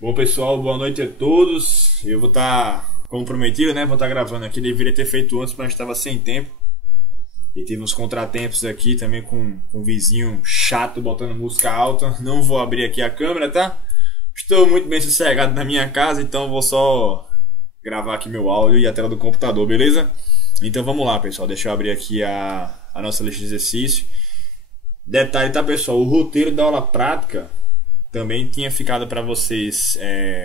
Bom pessoal, boa noite a todos. Eu vou estar, como prometido, né? Vou estar gravando aqui. Deveria ter feito antes, mas estava sem tempo. E tive uns contratempos aqui também com um vizinho chato botando música alta. Não vou abrir aqui a câmera, tá? Estou muito bem sossegado na minha casa, então vou só gravar aqui meu áudio e a tela do computador, beleza? Então vamos lá, pessoal. Deixa eu abrir aqui a nossa lista de exercício. Detalhe, tá, pessoal? O roteiro da aula prática também tinha ficado para vocês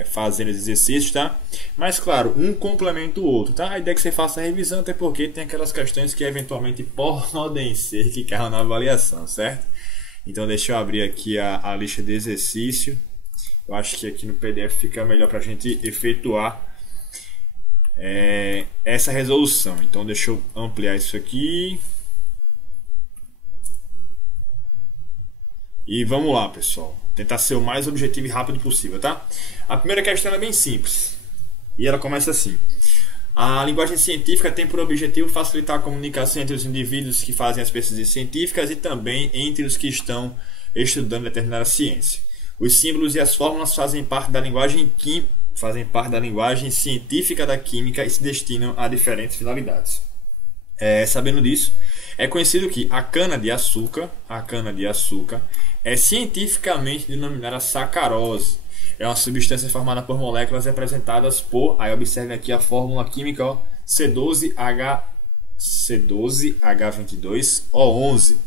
fazerem os exercícios, tá? Mas claro, um complementa o outro, tá? A ideia é que você faça a revisão, até porque tem aquelas questões que eventualmente podem ser que caiam na avaliação, certo? Então deixa eu abrir aqui a lista de exercício. Eu acho que aqui no PDF fica melhor para a gente efetuar essa resolução. Então deixa eu ampliar isso aqui. E vamos lá, pessoal. Tentar ser o mais objetivo e rápido possível, tá? A primeira questão é bem simples. E ela começa assim. A linguagem científica tem por objetivo facilitar a comunicação entre os indivíduos que fazem as pesquisas científicas e também entre os que estão estudando determinada ciência. Os símbolos e as fórmulas fazem parte da linguagem científica da química e se destinam a diferentes finalidades. Sabendo disso, é conhecido que a cana-de-açúcar é cientificamente denominada sacarose. É uma substância formada por moléculas representadas por, aí observem aqui a fórmula química, ó, C12H22O11.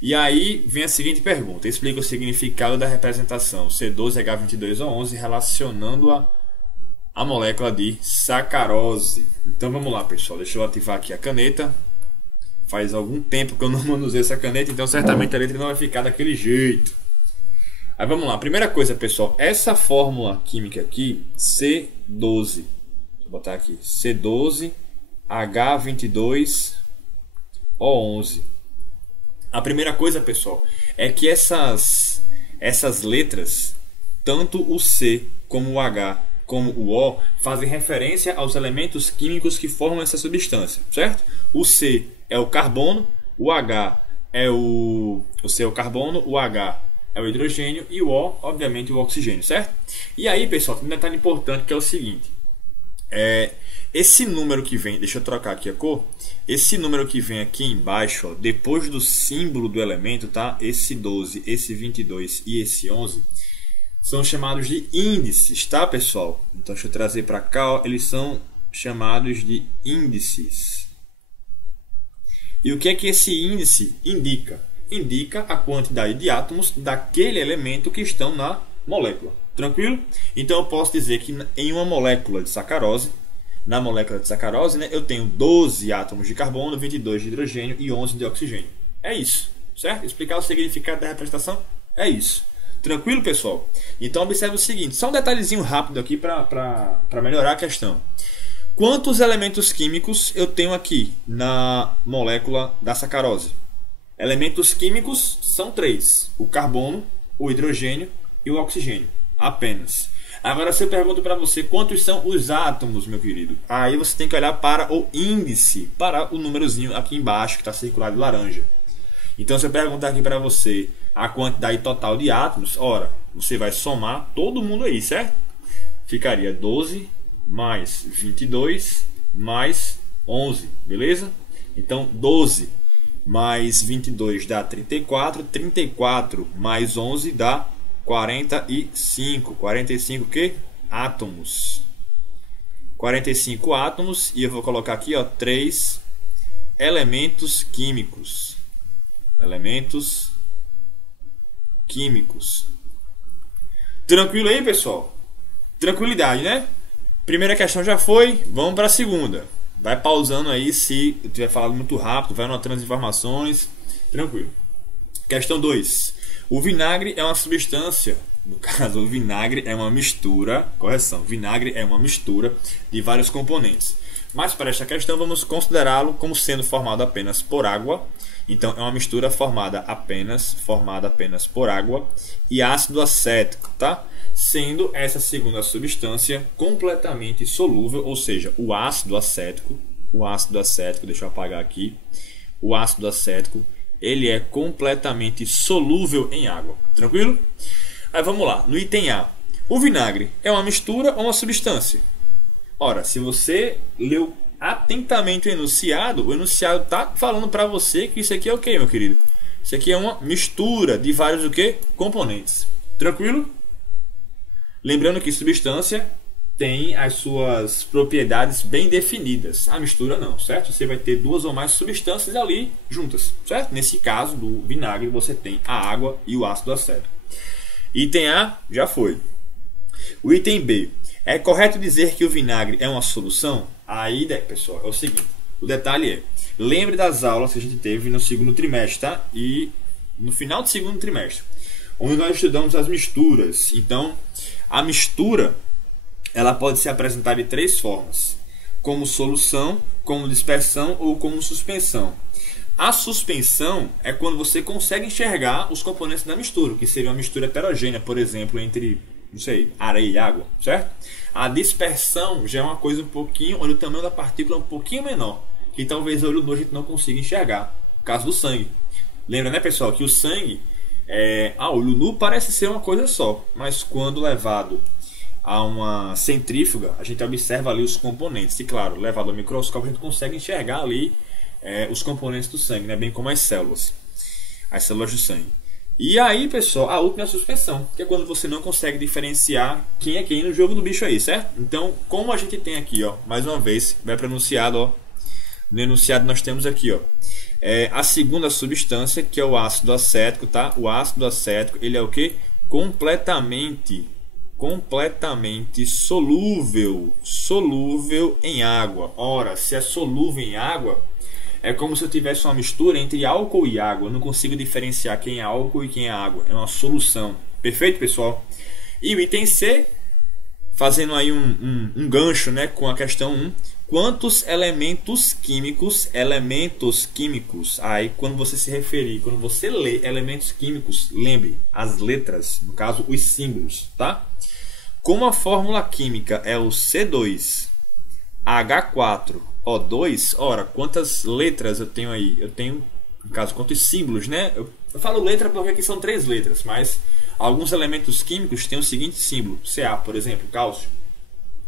E aí vem a seguinte pergunta: explica o significado da representação C12H22O11 relacionando-a à molécula de sacarose. Então vamos lá, pessoal, deixa eu ativar aqui a caneta. Faz algum tempo que eu não manuseio essa caneta, então certamente a letra não vai ficar daquele jeito. Aí vamos lá, primeira coisa, pessoal, essa fórmula química aqui, C12, vou botar aqui, C12H22O11. A primeira coisa, pessoal, é que essas letras, tanto o C como o H como o O, fazem referência aos elementos químicos que formam essa substância, certo? O C é o carbono, o H é o C é o carbono, o H é o hidrogênio e o O, obviamente, o oxigênio, certo? E aí, pessoal, tem um detalhe importante que é o seguinte: esse número que vem, deixa eu trocar aqui a cor, esse número que vem aqui embaixo, ó, depois do símbolo do elemento, tá? Esse 12, esse 22 e esse 11 são chamados de índices, tá, pessoal? Então deixa eu trazer para cá, ó, eles são chamados de índices. E o que é que esse índice indica? Indica a quantidade de átomos daquele elemento que estão na molécula. Tranquilo? Então eu posso dizer que em uma molécula de sacarose, na molécula de sacarose, né, eu tenho 12 átomos de carbono, 22 de hidrogênio e 11 de oxigênio. É isso, certo? Explicar o significado da representação é isso. Tranquilo, pessoal? Então observe o seguinte, só um detalhezinho rápido aqui para melhorar a questão. Quantos elementos químicos eu tenho aqui na molécula da sacarose? Elementos químicos são 3: o carbono, o hidrogênio e o oxigênio, apenas. Agora, se eu pergunto para você quantos são os átomos, meu querido, aí você tem que olhar para o índice, para o númerozinho aqui embaixo que está circulado de laranja. Então, se eu perguntar aqui para você a quantidade total de átomos, ora, você vai somar todo mundo aí, certo? Ficaria 12 mais 22 mais 11, beleza? Então 12 mais 22 dá 34, 34 mais 11 dá 45. 45 o quê? Átomos. 45 átomos, e eu vou colocar aqui, ó, 3 elementos químicos. Elementos químicos. Tranquilo aí, pessoal? Tranquilidade, né? Primeira questão já foi, vamos para a segunda. Vai pausando aí se eu tiver falado muito rápido, vai anotando as informações. Tranquilo. Questão 2. O vinagre é uma substância, no caso, o vinagre é uma mistura, correção, vinagre é uma mistura de vários componentes. Mas para esta questão vamos considerá-lo como sendo formado apenas por água. Então é uma mistura formada apenas por água e ácido acético, tá? Sendo essa segunda substância completamente solúvel, ou seja, o ácido acético, deixa eu apagar aqui, o ácido acético, ele é completamente solúvel em água, tranquilo? Aí vamos lá, no item A, O vinagre é uma mistura ou uma substância? Ora, se você leu atentamente o enunciado está falando para você que isso aqui é o que, meu querido? Isso aqui é uma mistura de vários o quê? Componentes. Tranquilo? Lembrando que substância tem as suas propriedades bem definidas. A mistura não, certo? Você vai ter duas ou mais substâncias ali juntas, certo? Nesse caso do vinagre você tem a água e o ácido acético. Item A já foi. O item B. É correto dizer que o vinagre é uma solução? Aí, pessoal, é o seguinte. O detalhe é, lembre das aulas que a gente teve no segundo trimestre, tá? E no final do segundo trimestre, onde nós estudamos as misturas. Então, a mistura, ela pode ser apresentada de três formas: como solução, como dispersão ou como suspensão. A suspensão é quando você consegue enxergar os componentes da mistura, que seria uma mistura heterogênea, por exemplo, entre, não sei, areia e água, certo? A dispersão já é uma coisa um pouquinho, onde o tamanho da partícula é um pouquinho menor, que talvez o olho nu a gente não consiga enxergar. No caso do sangue. Lembra, né, pessoal, que o sangue, a olho nu parece ser uma coisa só, mas quando levado a uma centrífuga, a gente observa ali os componentes. E claro, levado ao microscópio, a gente consegue enxergar ali os componentes do sangue, né? Bem como as células do sangue. E aí, pessoal, a última é a suspensão, que é quando você não consegue diferenciar quem é quem no jogo do bicho aí, certo? Então, como a gente tem aqui, ó, mais uma vez, vai para o enunciado, ó. No enunciado nós temos aqui, ó, a segunda substância, que é o ácido acético, tá? O ácido acético, ele é o que? Completamente solúvel em água. Ora, se é solúvel em água, é como se eu tivesse uma mistura entre álcool e água. Eu não consigo diferenciar quem é álcool e quem é água. É uma solução. Perfeito, pessoal? E o item C, fazendo aí um gancho, né, com a questão 1. Quantos elementos químicos, aí quando você se referir, quando você lê elementos químicos, lembre as letras, no caso os símbolos, tá? Como a fórmula química é o C2H4O2, ora, quantas letras eu tenho aí? Eu tenho, no caso, quantos símbolos, né? Eu falo letra porque aqui são 3 letras, mas alguns elementos químicos têm o seguinte símbolo. Ca, por exemplo, cálcio,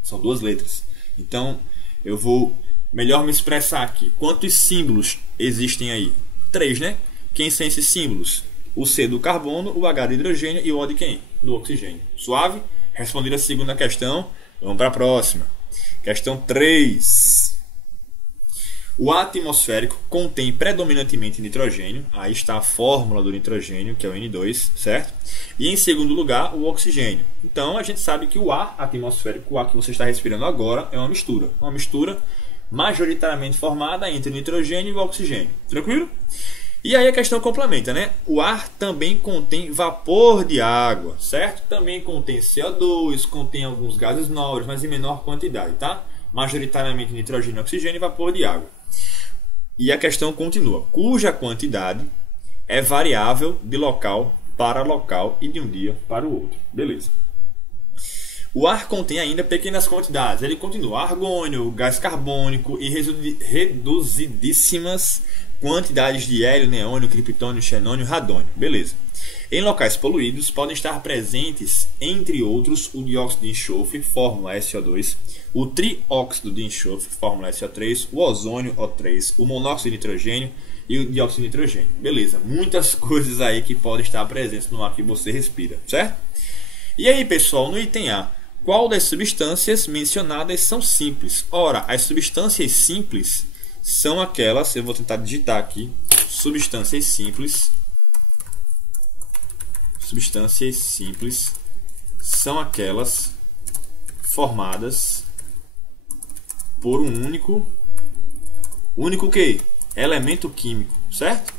são 2 letras. Então, eu vou melhor me expressar aqui. Quantos símbolos existem aí? 3, né? Quem são esses símbolos? O C do carbono, o H do hidrogênio e o O de quem? Do oxigênio. Suave? Respondida a segunda questão, vamos para a próxima. Questão 3. O ar atmosférico contém predominantemente nitrogênio. Aí está a fórmula do nitrogênio, que é o N2, certo? E em segundo lugar, o oxigênio. Então a gente sabe que o ar atmosférico, o ar que você está respirando agora, é uma mistura. Uma mistura majoritariamente formada entre o nitrogênio e o oxigênio. Tranquilo? E aí a questão complementa, né? O ar também contém vapor de água, certo? Também contém CO2, contém alguns gases nobres, mas em menor quantidade, tá? Majoritariamente nitrogênio, oxigênio e vapor de água. E a questão continua, cuja quantidade é variável de local para local e de um dia para o outro. Beleza. O ar contém ainda pequenas quantidades. Ele continua argônio, gás carbônico e reduzidíssimas quantidades de hélio, neônio, criptônio, xenônio, radônio. Beleza. Em locais poluídos podem estar presentes, entre outros, o dióxido de enxofre, fórmula SO2, o trióxido de enxofre, fórmula SO3, o ozônio, O3, o monóxido de nitrogênio e o dióxido de nitrogênio. Beleza. Muitas coisas aí que podem estar presentes no ar que você respira, certo? E aí, pessoal, no item A, qual das substâncias mencionadas são simples? Ora, as substâncias simples são aquelas, eu vou tentar digitar aqui, substâncias simples são aquelas formadas por um único que? Elemento químico, certo?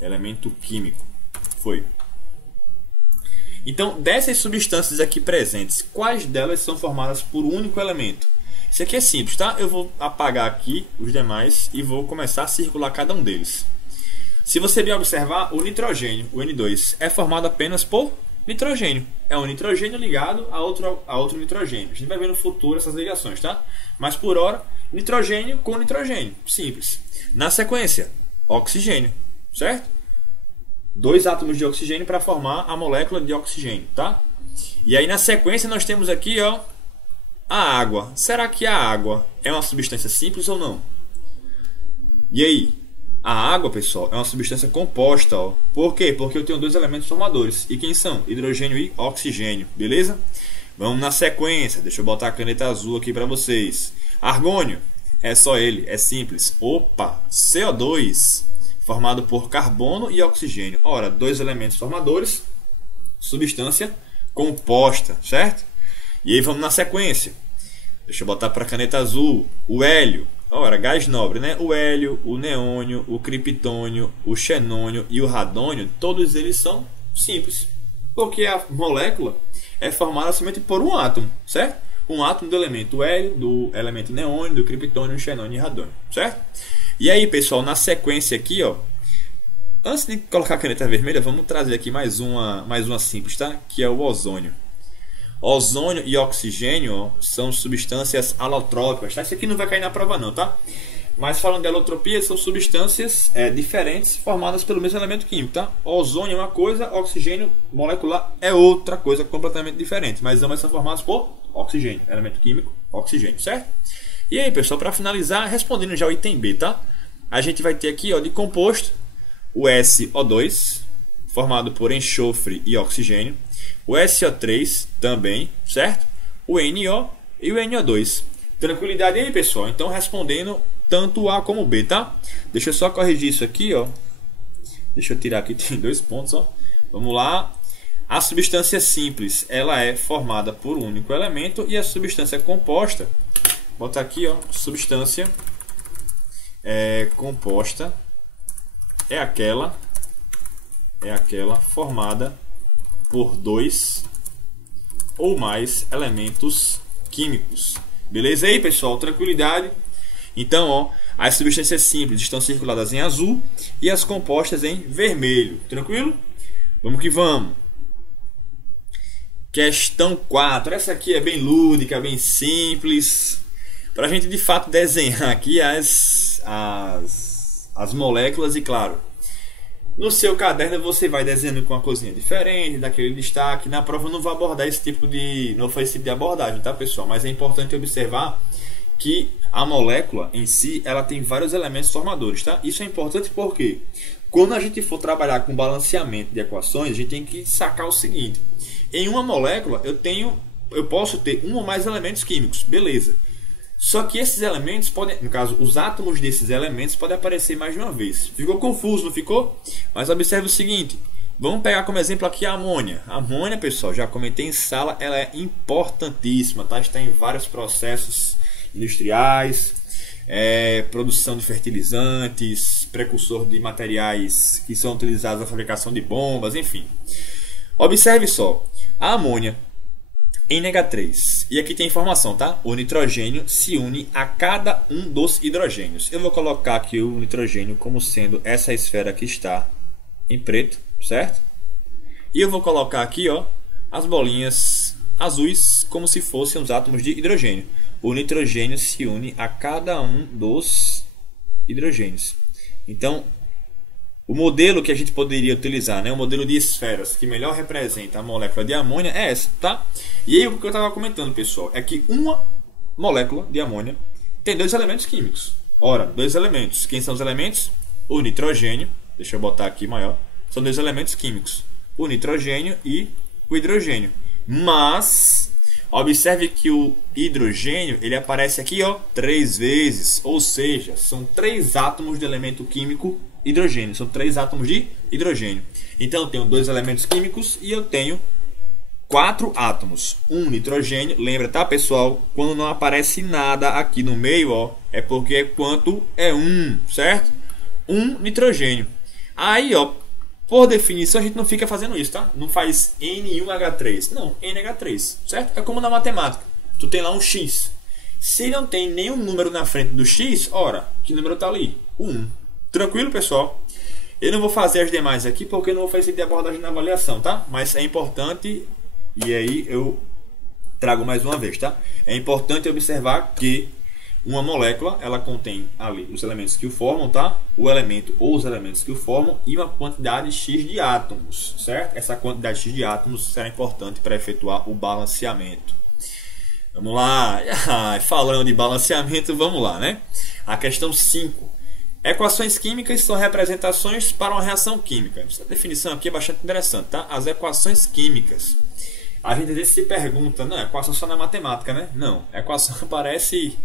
Elemento químico, foi. Então, dessas substâncias aqui presentes, quais delas são formadas por um único elemento? Isso aqui é simples, tá? Eu vou apagar aqui os demais e vou começar a circular cada um deles. Se você bem observar, o nitrogênio, o N2, é formado apenas por nitrogênio. É um nitrogênio ligado a outro nitrogênio. A gente vai ver no futuro essas ligações, tá? Mas por hora, nitrogênio com nitrogênio. Simples. Na sequência, oxigênio, certo? dois átomos de oxigênio para formar a molécula de oxigênio, tá? E aí na sequência nós temos aqui, ó, a água. Será que a água é uma substância simples ou não? E aí? A água, pessoal, é uma substância composta, ó. Por quê? Porque eu tenho dois elementos formadores. E quem são? Hidrogênio e oxigênio, beleza? Vamos na sequência. Deixa eu botar a caneta azul aqui para vocês. Argônio, é só ele, é simples. Opa, CO2, formado por carbono e oxigênio. Ora, dois elementos formadores, substância composta, certo? E aí vamos na sequência. Deixa eu botar para a caneta azul. O hélio. Ora, gás nobre, né? O hélio, o neônio, o criptônio, o xenônio e o radônio, todos eles são simples. Porque a molécula é formada somente por um átomo, certo? Um átomo do elemento hélio, do elemento neônio, do criptônio, xenônio e radônio, certo? E aí, pessoal, na sequência aqui, ó, antes de colocar a caneta vermelha, vamos trazer aqui mais uma simples, tá? Que é o ozônio. Ozônio e oxigênio, ó, são substâncias alotrópicas, tá? Isso aqui não vai cair na prova não, tá? Mas falando de alotropia, são substâncias diferentes formadas pelo mesmo elemento químico, tá? Ozônio é uma coisa, oxigênio molecular é outra coisa completamente diferente. Mas ambas são formadas por oxigênio, elemento químico, oxigênio, certo? E aí, pessoal, para finalizar, respondendo já o item B, tá? A gente vai ter aqui, ó, de composto, o SO2, formado por enxofre e oxigênio. O SO3 também, certo? O NO e o NO2. Tranquilidade aí, pessoal? Então, respondendo tanto o A como o B, tá? Deixa eu só corrigir isso aqui, ó. Deixa eu tirar aqui, tem 2 pontos, ó. Vamos lá. A substância simples, ela é formada por um único elemento. E a substância composta, bota aqui, ó, substância composta é aquela formada por dois ou mais elementos químicos. Beleza aí, pessoal? Tranquilidade? Então, ó, as substâncias simples estão circuladas em azul e as compostas em vermelho. Tranquilo? Vamos que vamos. Questão 4. Essa aqui é bem lúdica, bem simples. Para a gente, de fato, desenhar aqui as moléculas e, claro, no seu caderno você vai desenhando com uma coisinha diferente, daquele destaque. Na prova eu não vou abordar esse tipo de abordagem, tá, pessoal? Mas é importante observar que a molécula em si, ela tem vários elementos formadores, tá? Isso é importante porque quando a gente for trabalhar com balanceamento de equações, a gente tem que sacar o seguinte: em uma molécula eu posso ter um ou mais elementos químicos, beleza? Só que esses elementos podem, no caso, os átomos desses elementos podem aparecer mais de uma vez. Ficou confuso, não ficou? Mas observe o seguinte: vamos pegar como exemplo aqui a amônia. A amônia, pessoal, já comentei em sala, ela é importantíssima, tá? Está em vários processos industriais, produção de fertilizantes, precursor de materiais que são utilizados na fabricação de bombas, enfim. Observe só, a amônia NH3. E aqui tem informação, tá? O nitrogênio se une a cada um dos hidrogênios. Eu vou colocar aqui o nitrogênio como sendo essa esfera que está em preto, certo? E eu vou colocar aqui, ó, as bolinhas azuis como se fossem os átomos de hidrogênio. O nitrogênio se une a cada um dos hidrogênios. Então, o modelo que a gente poderia utilizar, né, o modelo de esferas que melhor representa a molécula de amônia é essa, tá? E aí o que eu estava comentando, pessoal, é que uma molécula de amônia tem dois elementos químicos. Ora, dois elementos. Quem são os elementos? O nitrogênio, deixa eu botar aqui maior, são dois elementos químicos. O nitrogênio e o hidrogênio. Mas observe que o hidrogênio, ele aparece aqui, ó, 3 vezes, ou seja, são 3 átomos de elemento químico hidrogênio, são 3 átomos de hidrogênio. Então eu tenho 2 elementos químicos e eu tenho 4 átomos. Um nitrogênio, lembra, tá, pessoal? Quando não aparece nada aqui no meio, ó, é porque quanto é 1, certo? Um nitrogênio. Aí, ó, por definição a gente não fica fazendo isso, tá? Não faz N1H3, não, NH3, certo? É como na matemática. Tu tem lá um X. Se não tem nenhum número na frente do X, ora, que número tá ali? O 1. Tranquilo, pessoal? Eu não vou fazer as demais aqui porque eu não vou fazer de abordagem na avaliação, tá? Mas é importante, e aí eu trago mais uma vez, tá? É importante observar que Uma molécula, ela contém ali os elementos que o formam, tá? O elemento ou os elementos que o formam e uma quantidade X de átomos, certo? Essa quantidade X de átomos será importante para efetuar o balanceamento. Vamos lá, falando de balanceamento, vamos lá, né? A questão 5. Equações químicas são representações para uma reação química. Essa definição aqui é bastante interessante, tá? As equações químicas. A gente às vezes se pergunta, não, equação só na matemática, né? Não, equação aparece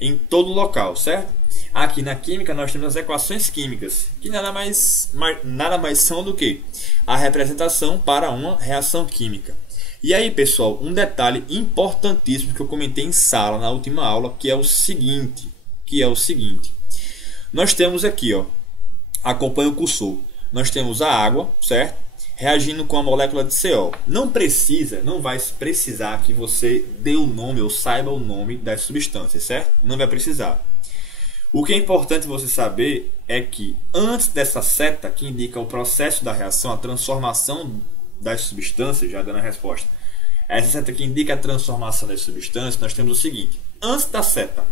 em todo local, certo? Aqui na química nós temos as equações químicas, que nada mais são do que a representação para uma reação química. E aí, pessoal, um detalhe importantíssimo que eu comentei em sala na última aula, que é o seguinte, nós temos aqui, ó, acompanha o cursor, nós temos a água, certo? Reagindo com a molécula de CO. Não vai precisar que você dê o nome ou saiba o nome das substâncias, certo? Não vai precisar. O que é importante você saber é que antes dessa seta que indica o processo da reação, a transformação das substâncias, já dando a resposta, essa seta que indica a transformação das substâncias, nós temos o seguinte: antes da seta,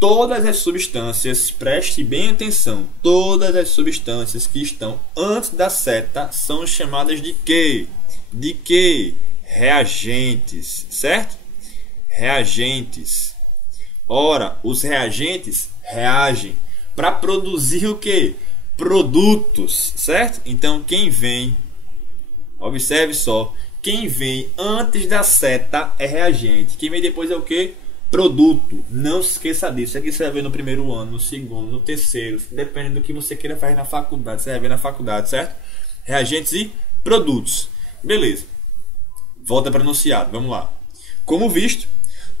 todas as substâncias, preste bem atenção, todas as substâncias que estão antes da seta são chamadas de quê? De quê? Reagentes, certo? Reagentes. Ora, os reagentes reagem para produzir o quê? Produtos, certo? Então, quem vem, observe só, quem vem antes da seta é reagente, quem vem depois é o quê? Produto. Não se esqueça disso. Isso aqui você vai ver no primeiro ano, no segundo, no terceiro, dependendo do que você queira fazer na faculdade, você vai ver na faculdade, certo? Reagentes e produtos. Beleza. Volta para o enunciado, vamos lá. Como visto,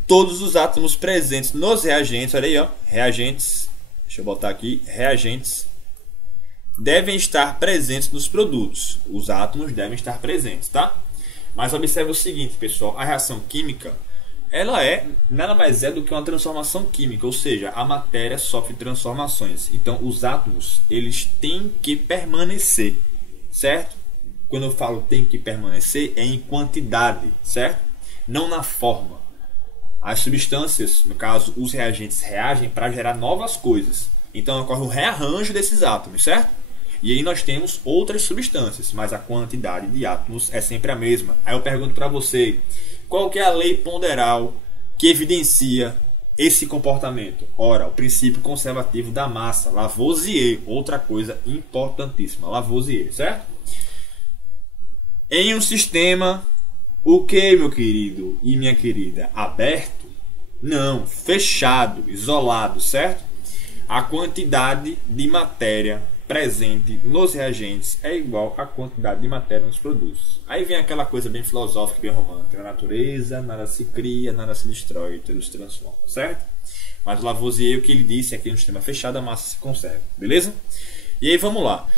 todos os átomos presentes nos reagentes, olha aí, ó, reagentes, deixa eu botar aqui, reagentes, devem estar presentes nos produtos. Os átomos devem estar presentes, tá? Mas observe o seguinte, pessoal, a reação química, ela nada mais é do que uma transformação química, ou seja, a matéria sofre transformações. Então, os átomos, eles têm que permanecer, certo? Quando eu falo tem que permanecer, é em quantidade, certo? Não na forma. As substâncias, no caso, os reagentes, reagem para gerar novas coisas. Então, ocorre um rearranjo desses átomos, certo? E aí nós temos outras substâncias, mas a quantidade de átomos é sempre a mesma. Aí eu pergunto para você, qual que é a lei ponderal que evidencia esse comportamento? Ora, o princípio conservativo da massa, Lavoisier, outra coisa importantíssima, Lavoisier, certo? Em um sistema, o que, meu querido e minha querida? Aberto? Não, fechado, isolado, certo? A quantidade de matéria presente nos reagentes é igual à quantidade de matéria nos produtos. Aí vem aquela coisa bem filosófica, bem romântica. Na natureza, nada se cria, nada se destrói, tudo se transforma, certo? Mas o Lavoisier, o que ele disse é que no sistema fechado a massa se conserva, beleza? E aí vamos lá.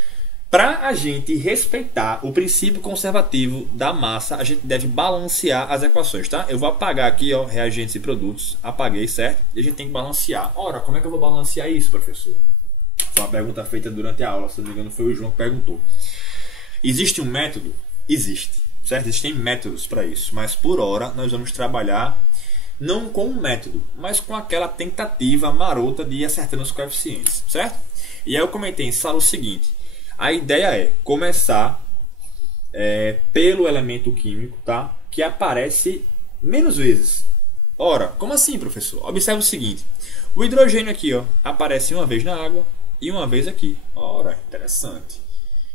Para a gente respeitar o princípio conservativo da massa, a gente deve balancear as equações, tá? Eu vou apagar aqui, ó, reagentes e produtos. Apaguei, certo? E a gente tem que balancear. Ora, como é que eu vou balancear isso, professor? Foi uma pergunta feita durante a aula, se não me engano foi o João que perguntou. Existe um método? Existe, certo? Existem métodos para isso, mas por hora nós vamos trabalhar não com um método, mas com aquela tentativa marota de ir acertando os coeficientes, certo? E aí eu comentei em sala o seguinte, a ideia é começar pelo elemento químico, tá? Que aparece menos vezes. Ora, como assim, professor? Observe o seguinte, o hidrogênio aqui, ó, aparece uma vez na água e uma vez aqui. Ora, interessante.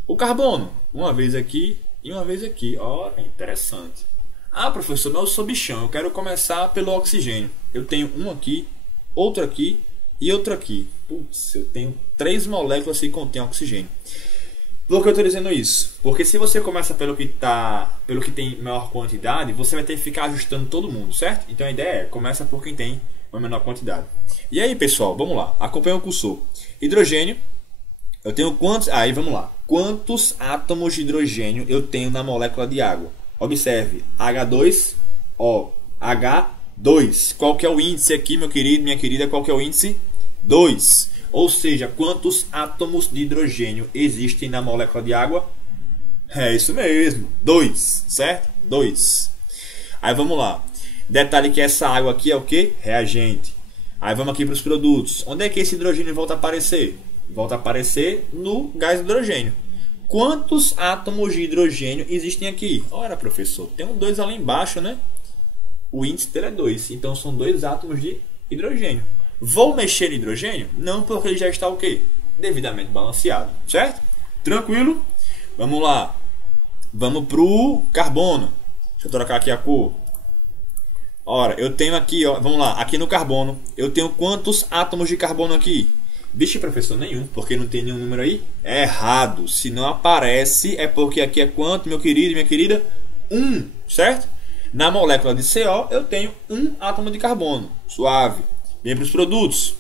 O carbono, uma vez aqui e uma vez aqui. Ora, interessante. Ah, professor, mas eu sou bichão. Eu quero começar pelo oxigênio. Eu tenho um aqui, outro aqui e outro aqui. Putz, eu tenho 3 moléculas que contêm oxigênio. Por que eu estou dizendo isso? Porque se você começa pelo que tem maior quantidade, você vai ter que ficar ajustando todo mundo, certo? Então a ideia é, começa por quem tem uma menor quantidade. E aí, pessoal, vamos lá. Acompanha o cursor. Hidrogênio, eu tenho quantos? Aí, vamos lá. Quantos átomos de hidrogênio eu tenho na molécula de água? Observe. H2O. H2. Qual que é o índice aqui, meu querido, minha querida? Qual que é o índice? 2. Ou seja, quantos átomos de hidrogênio existem na molécula de água? É isso mesmo. 2. Certo? 2. Aí, vamos lá. Detalhe que essa água aqui é o que? Reagente. Aí vamos aqui para os produtos. Onde é que esse hidrogênio volta a aparecer? Volta a aparecer no gás hidrogênio. Quantos átomos de hidrogênio existem aqui? Ora, professor, tem um 2 ali embaixo, né? O índice dele é 2. Então são 2 átomos de hidrogênio. Vou mexer em hidrogênio? Não, porque ele já está o quê? Devidamente balanceado, certo? Tranquilo? Vamos lá. Vamos para o carbono. Deixa eu trocar aqui a cor. Ora, eu tenho aqui, ó, vamos lá, aqui no carbono, eu tenho quantos átomos de carbono aqui? Vixe, professor, nenhum, porque não tem nenhum número aí? É errado. Se não aparece, é porque aqui é quanto, meu querido e minha querida? 1, certo? Na molécula de CO, eu tenho um átomo de carbono. Suave. Vem para os produtos.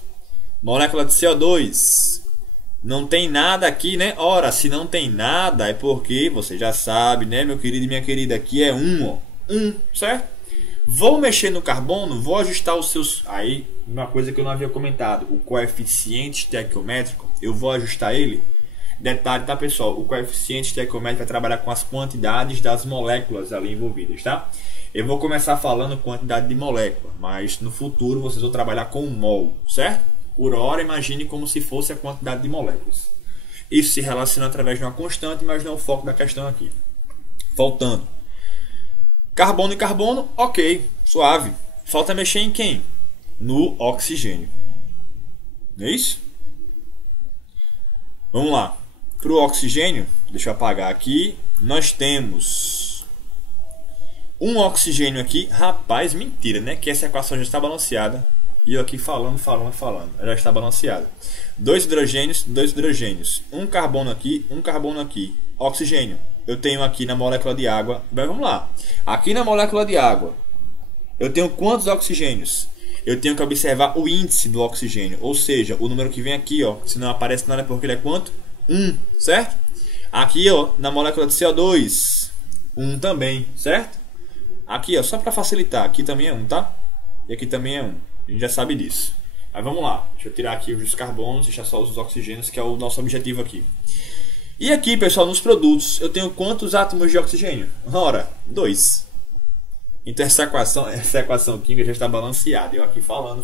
Molécula de CO2. Não tem nada aqui, né? Ora, se não tem nada, é porque, você já sabe, né, meu querido e minha querida, aqui é 1, ó. 1, certo? Vou mexer no carbono, vou ajustar os seus... Aí, uma coisa que eu não havia comentado, o coeficiente estequiométrico, eu vou ajustar ele. Detalhe, tá, pessoal? O coeficiente estequiométrico vai trabalhar com as quantidades das moléculas ali envolvidas, tá? Eu vou começar falando quantidade de molécula, mas no futuro vocês vão trabalhar com mol, certo? Por hora, imagine como se fosse a quantidade de moléculas. Isso se relaciona através de uma constante, mas não é o foco da questão aqui. Voltando. Carbono e carbono, ok, suave. Falta mexer em quem? No oxigênio. Não é isso? Vamos lá. Para o oxigênio, deixa eu apagar aqui. Nós temos um oxigênio aqui. Rapaz, mentira, né? Que essa equação já está balanceada. E eu aqui falando. Já está balanceada. 2 hidrogênios. Um carbono aqui. Oxigênio. Eu tenho aqui na molécula de água. Bem, vamos lá. Aqui na molécula de água, eu tenho quantos oxigênios? Eu tenho que observar o índice do oxigênio. Ou seja, o número que vem aqui, ó. Se não aparece nada é porque ele é quanto? 1, certo? Aqui, ó, na molécula de CO2, 1 também, certo? Aqui, ó, só para facilitar, aqui também é 1, tá? E aqui também é 1. A gente já sabe disso. Mas vamos lá. Deixa eu tirar aqui os carbonos, deixar só os oxigênios, que é o nosso objetivo aqui. E aqui, pessoal, nos produtos, eu tenho quantos átomos de oxigênio? Ora, 2. Então essa equação química já está balanceada. Eu aqui falando,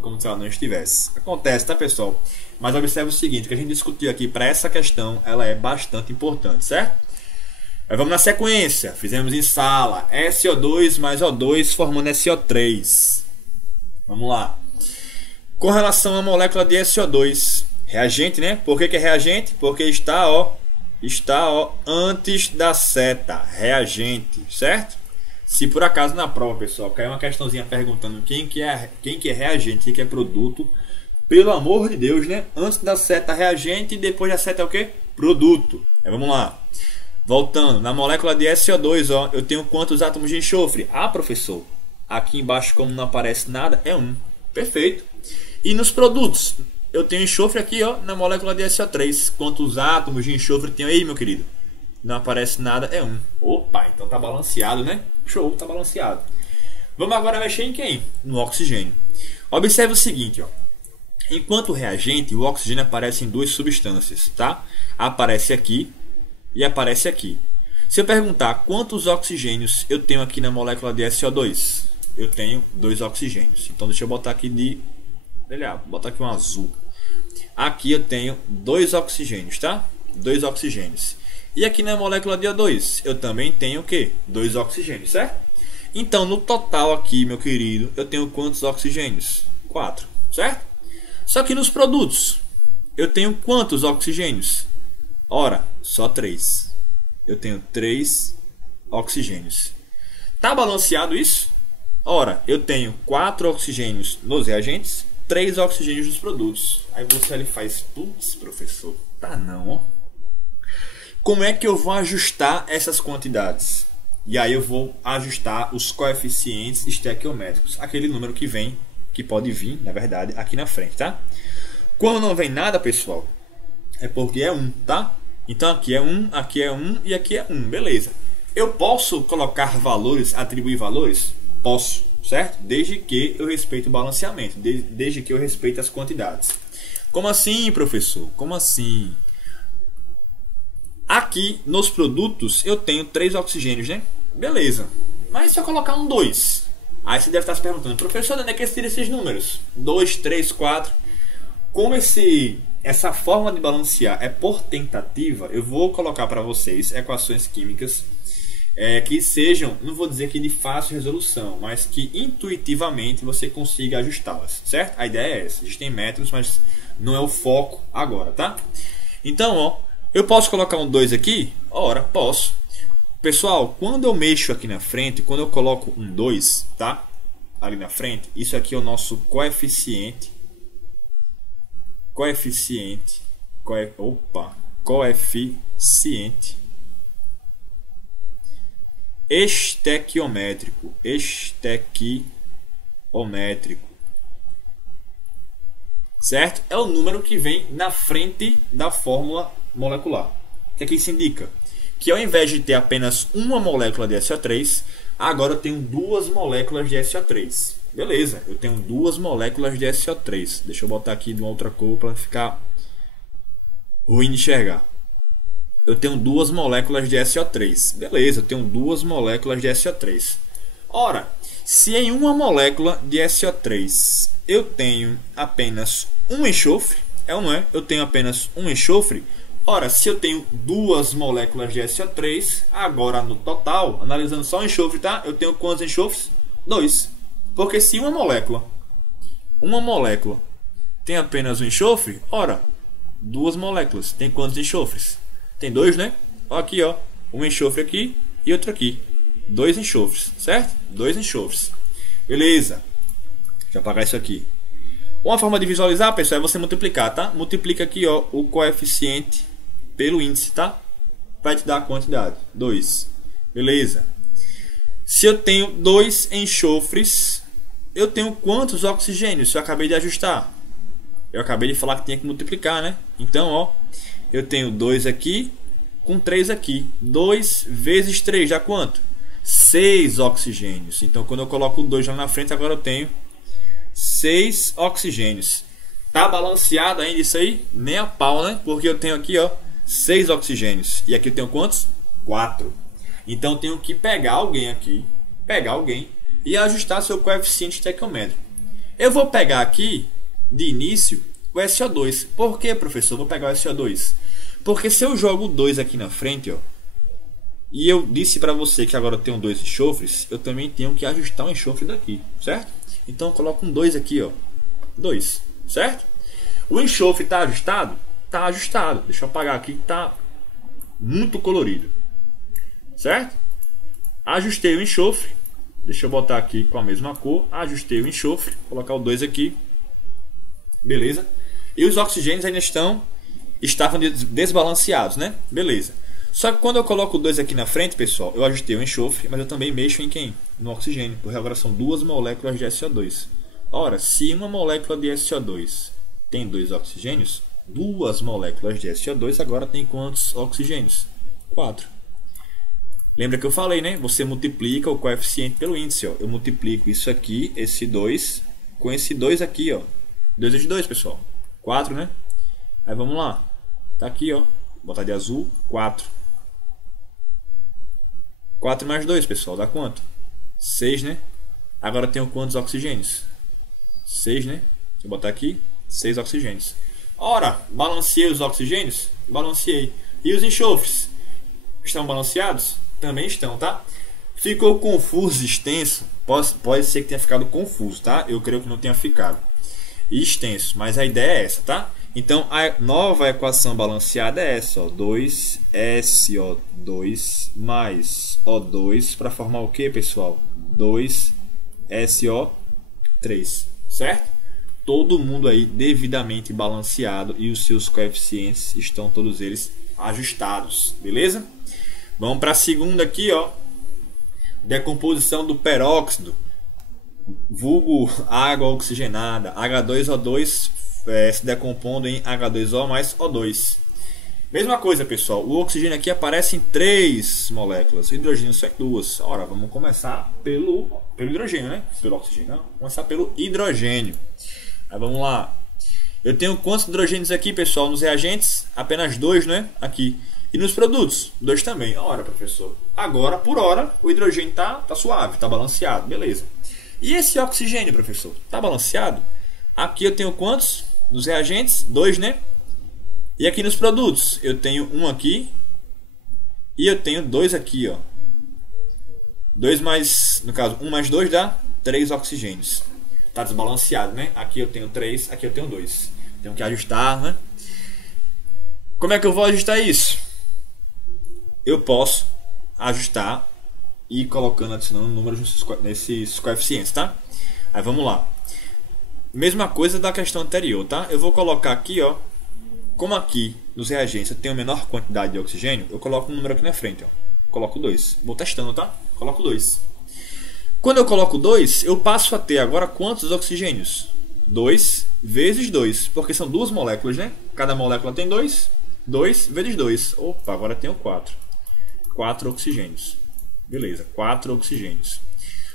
como se ela não estivesse. Acontece, tá, pessoal? Mas observe o seguinte, o que a gente discutiu aqui para essa questão, ela é bastante importante, certo? Aí vamos na sequência. Fizemos em sala SO2 mais O2 formando SO3. Vamos lá. Com relação à molécula de SO2, reagente, né? Por que é reagente? Porque está antes da seta, reagente, certo? Se por acaso na prova, pessoal, caiu uma questãozinha perguntando quem que é reagente, quem que é produto, pelo amor de Deus, né? Antes da seta, reagente, e depois da seta é o quê? Produto. Aí, vamos lá. Voltando, na molécula de SO2, ó, eu tenho quantos átomos de enxofre? Ah, professor, aqui embaixo, como não aparece nada, é 1. Perfeito. E nos produtos? Eu tenho enxofre aqui, ó, na molécula de SO3. Quantos átomos de enxofre tem aí, meu querido? Não aparece nada, é 1. Opa, então tá balanceado, né? Show, tá balanceado. Vamos agora mexer em quem? No oxigênio. Observe o seguinte, ó. Enquanto reagente, o oxigênio aparece em 2 substâncias, tá? Aparece aqui e aparece aqui. Se eu perguntar quantos oxigênios eu tenho aqui na molécula de SO2, eu tenho 2 oxigênios. Então deixa eu botar aqui vou botar aqui um azul. Aqui eu tenho 2 oxigênios, tá? 2 oxigênios. E aqui na molécula de O2, eu também tenho o quê? 2 oxigênios, certo? Então, no total aqui, meu querido, eu tenho quantos oxigênios? 4, certo? Só que nos produtos, eu tenho quantos oxigênios? Ora, só 3. Eu tenho 3 oxigênios. Tá balanceado isso? Ora, eu tenho 4 oxigênios nos reagentes, 3 oxigênios nos produtos. Aí você ali faz, putz, professor, tá não, ó. Como é que eu vou ajustar essas quantidades? E aí eu vou ajustar os coeficientes estequiométricos, aquele número que vem, que pode vir, na verdade, aqui na frente, tá? Quando não vem nada, pessoal, é porque é 1, tá? Então aqui é 1 e aqui é 1, beleza. Eu posso colocar valores, atribuir valores? Posso, certo? Desde que eu respeite o balanceamento, desde que eu respeite as quantidades. Como assim, professor? Como assim? Aqui nos produtos eu tenho 3 oxigênios, né? Beleza. Mas se eu colocar um 2, Aí você deve estar se perguntando, professor, onde é que você tira esses números? 2, 3, 4. Como essa forma de balancear é por tentativa, eu vou colocar para vocês equações químicas que sejam, não vou dizer que de fácil resolução, mas que intuitivamente você consiga ajustá-las, certo? A ideia é essa. Existem métodos, mas não é o foco agora, tá? Então, ó, eu posso colocar um 2 aqui? Ora, posso. Pessoal, quando eu mexo aqui na frente, quando eu coloco um 2, tá? Ali na frente, isso aqui é o nosso coeficiente estequiométrico, certo? É o número que vem na frente da fórmula molecular. O que aqui se indica? Que ao invés de ter apenas uma molécula de SO3, agora eu tenho duas moléculas de SO3. Beleza, eu tenho duas moléculas de SO3. Deixa eu botar aqui de uma outra cor para ficar ruim de enxergar. Eu tenho duas moléculas de SO3. Beleza, eu tenho duas moléculas de SO3. Ora, se em uma molécula de SO3 eu tenho apenas um enxofre, é ou não é? Eu tenho apenas um enxofre. Ora, se eu tenho duas moléculas de SO3, agora no total, analisando só o enxofre, tá? Eu tenho quantos enxofres? 2. Porque se uma molécula tem apenas um enxofre, ora, duas moléculas tem quantos enxofres? Tem 2, né? Ó, aqui, ó, um enxofre aqui e outro aqui. 2 enxofres, certo? 2 enxofres. Beleza. Deixa eu apagar isso aqui. Uma forma de visualizar, pessoal, é você multiplicar, tá? Multiplica aqui, ó, o coeficiente pelo índice, tá? Vai te dar a quantidade. 2. Beleza. Se eu tenho 2 enxofres, eu tenho quantos oxigênios? Eu acabei de ajustar. Eu acabei de falar que tinha que multiplicar, né? Então, ó, eu tenho 2 aqui com 3 aqui. 2 vezes 3 dá quanto? 6 oxigênios. Então, quando eu coloco o 2 lá na frente, agora eu tenho 6 oxigênios. Tá balanceado ainda isso aí? Nem a pau, né? Porque eu tenho aqui, ó, 6 oxigênios. E aqui eu tenho quantos? 4. Então, eu tenho que pegar alguém aqui, e ajustar seu coeficiente estequiométrico. Eu vou pegar aqui, de início, o SO2. Por que, professor? Eu vou pegar o SO2. Porque se eu jogo o 2 aqui na frente, ó, e eu disse para você que agora eu tenho 2 enxofres, eu também tenho que ajustar o enxofre daqui, certo? Então eu coloco um 2 aqui, ó, 2, certo? O enxofre está ajustado? Está ajustado. Deixa eu apagar aqui que está muito colorido, certo? Ajustei o enxofre. Deixa eu botar aqui com a mesma cor. Ajustei o enxofre, colocar o 2 aqui. Beleza? E os oxigênios ainda estavam desbalanceados, né? Beleza. Só que quando eu coloco o 2 aqui na frente, pessoal, eu ajustei o enxofre, mas eu também mexo em quem? No oxigênio, porque agora são duas moléculas de SO2. Ora, se uma molécula de SO2 tem 2 oxigênios, duas moléculas de SO2 agora tem quantos oxigênios? 4. Lembra que eu falei, né? Você multiplica o coeficiente pelo índice, ó. Eu multiplico isso aqui, esse 2, com esse 2 aqui, ó. 2 vezes 2, pessoal. 4, né? Aí vamos lá. Tá aqui, ó. Vou botar de azul, 4. 4 mais 2, pessoal, dá quanto? 6, né? Agora eu tenho quantos oxigênios? 6, né? Deixa eu botar aqui, 6 oxigênios. Ora, balanceei os oxigênios? Balanceei. E os enxofres? Estão balanceados? Também estão, tá? Ficou confuso, extenso? Pode ser que tenha ficado confuso, tá? Eu creio que não tenha ficado. E extenso, mas a ideia é essa, tá? Então, a nova equação balanceada é essa, ó, 2SO2 mais O2 para formar o que, pessoal? 2SO3, certo? Todo mundo aí devidamente balanceado e os seus coeficientes estão todos eles ajustados, beleza? Vamos para a segunda aqui, ó. Decomposição do peróxido, vulgo água oxigenada, H2O2 se decompondo em H2O mais O2. Mesma coisa, pessoal. O oxigênio aqui aparece em 3 moléculas, o hidrogênio só em 2. Ora, vamos começar pelo hidrogênio, né? Pelo oxigênio, não. Vamos começar pelo hidrogênio. Aí vamos lá. Eu tenho quantos hidrogênios aqui, pessoal? Nos reagentes? Apenas 2, né? Aqui. E nos produtos? 2 também. Ora, professor. Agora, por hora, o hidrogênio tá suave, tá balanceado. Beleza. E esse oxigênio, professor, está balanceado? Aqui eu tenho quantos? Nos reagentes, 2, né? E aqui nos produtos, eu tenho um aqui e eu tenho 2 aqui, ó. 2 mais, no caso, 1 mais 2 dá 3 oxigênios. Está desbalanceado, né? Aqui eu tenho 3, aqui eu tenho 2. Tenho que ajustar, né? Como é que eu vou ajustar isso? Eu posso ajustar e ir colocando, adicionando números nesses coeficientes, tá? Aí vamos lá. Mesma coisa da questão anterior, tá? Eu vou colocar aqui, ó. Como aqui nos reagentes eu tenho menor quantidade de oxigênio, eu coloco um número aqui na frente, ó. Coloco 2. Vou testando, tá? Coloco 2. Quando eu coloco 2, eu passo a ter agora quantos oxigênios? 2 vezes 2, porque são duas moléculas, né? Cada molécula tem 2. 2 vezes 2. Opa, agora tenho 4. 4 oxigênios. Beleza, 4 oxigênios.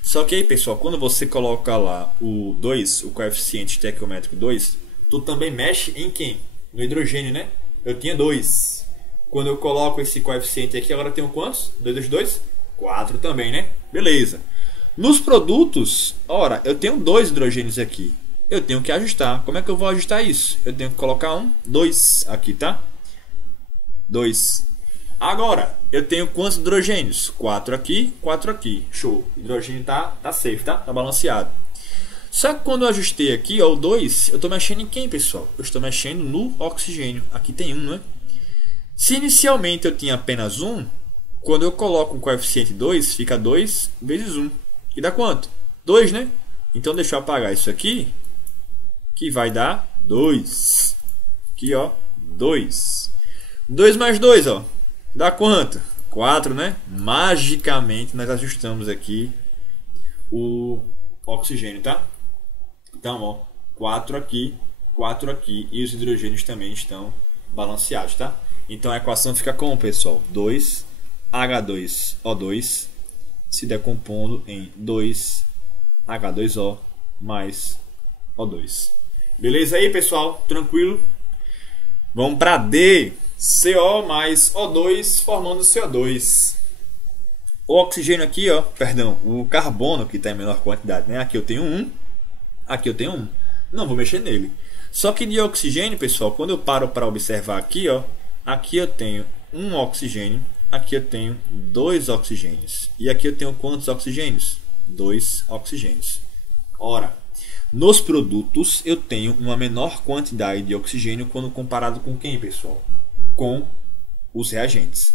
Só que aí, pessoal, quando você coloca lá o 2, o coeficiente estequiométrico 2, tu também mexe em quem? No hidrogênio, né? Eu tinha 2. Quando eu coloco esse coeficiente aqui, agora eu tenho quantos? 2 vezes 2? 4 também, né? Beleza. Nos produtos, ora, eu tenho 2 hidrogênios aqui. Eu tenho que ajustar. Como é que eu vou ajustar isso? Eu tenho que colocar 2 aqui, tá? 2. Agora, eu tenho quantos hidrogênios? 4 aqui, 4 aqui. Show. O hidrogênio tá safe, tá? Tá balanceado. Só que quando eu ajustei aqui, ó, o 2, eu estou mexendo em quem, pessoal? Eu estou mexendo no oxigênio. Aqui tem 1, né? Se inicialmente eu tinha apenas 1, quando eu coloco um coeficiente 2, fica 2 vezes 1. E dá quanto? 2, né? Então deixa eu apagar isso aqui, que vai dar 2. Aqui, ó, 2. 2 mais 2, ó, dá quanto? 4, né? Magicamente nós ajustamos aqui o oxigênio, tá? Então, ó, 4 aqui e os hidrogênios também estão balanceados, tá? Então a equação fica como, pessoal? 2H2O2 se decompondo em 2H2O mais O2. Beleza aí, pessoal? Tranquilo? Vamos para D. CO mais O2 formando CO2. O oxigênio aqui, ó, perdão, o carbono que está em menor quantidade, né? Aqui eu tenho 1, aqui eu tenho 1. Não vou mexer nele. Só que de oxigênio, pessoal, quando eu paro para observar aqui, ó, aqui eu tenho 1 oxigênio, aqui eu tenho 2 oxigênios. E aqui eu tenho quantos oxigênios? 2 oxigênios. Ora, nos produtos eu tenho uma menor quantidade de oxigênio quando comparado com quem, pessoal? Com os reagentes.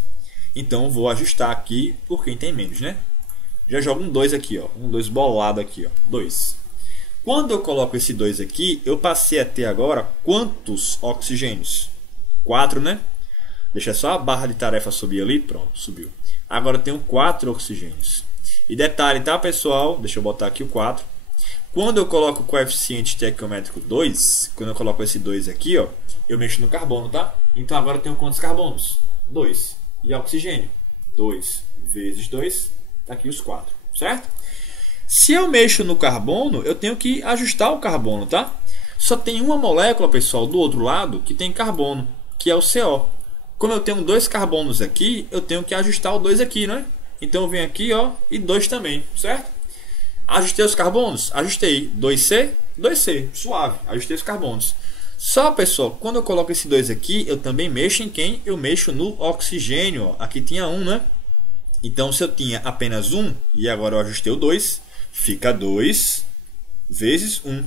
Então vou ajustar aqui por quem tem menos, né? Já jogo um 2 aqui, ó, um 2 bolado aqui, ó, 2. Quando eu coloco esse 2 aqui, eu passei a ter agora quantos oxigênios? 4, né? Deixa só a barra de tarefa subir ali, pronto, subiu. Agora eu tenho 4 oxigênios. E detalhe, tá, pessoal? Deixa eu botar aqui o 4. Quando eu coloco o coeficiente estequiométrico 2, quando eu coloco esse 2 aqui, ó, eu mexo no carbono, tá? Então agora eu tenho quantos carbonos? 2. E oxigênio? 2 vezes 2, tá aqui os 4, certo? Se eu mexo no carbono, eu tenho que ajustar o carbono, tá? Só tem uma molécula, pessoal, do outro lado que tem carbono, que é o CO. Como eu tenho 2 carbonos aqui, eu tenho que ajustar o 2 aqui, né? Então eu venho aqui, ó, e 2 também, certo? Ajustei os carbonos? Ajustei. 2C, 2C, suave. Ajustei os carbonos. Só, pessoal, quando eu coloco esse 2 aqui, eu também mexo em quem? Eu mexo no oxigênio. Ó. Aqui tinha 1, né? Então, se eu tinha apenas 1, e agora eu ajustei o 2, fica 2 vezes 1.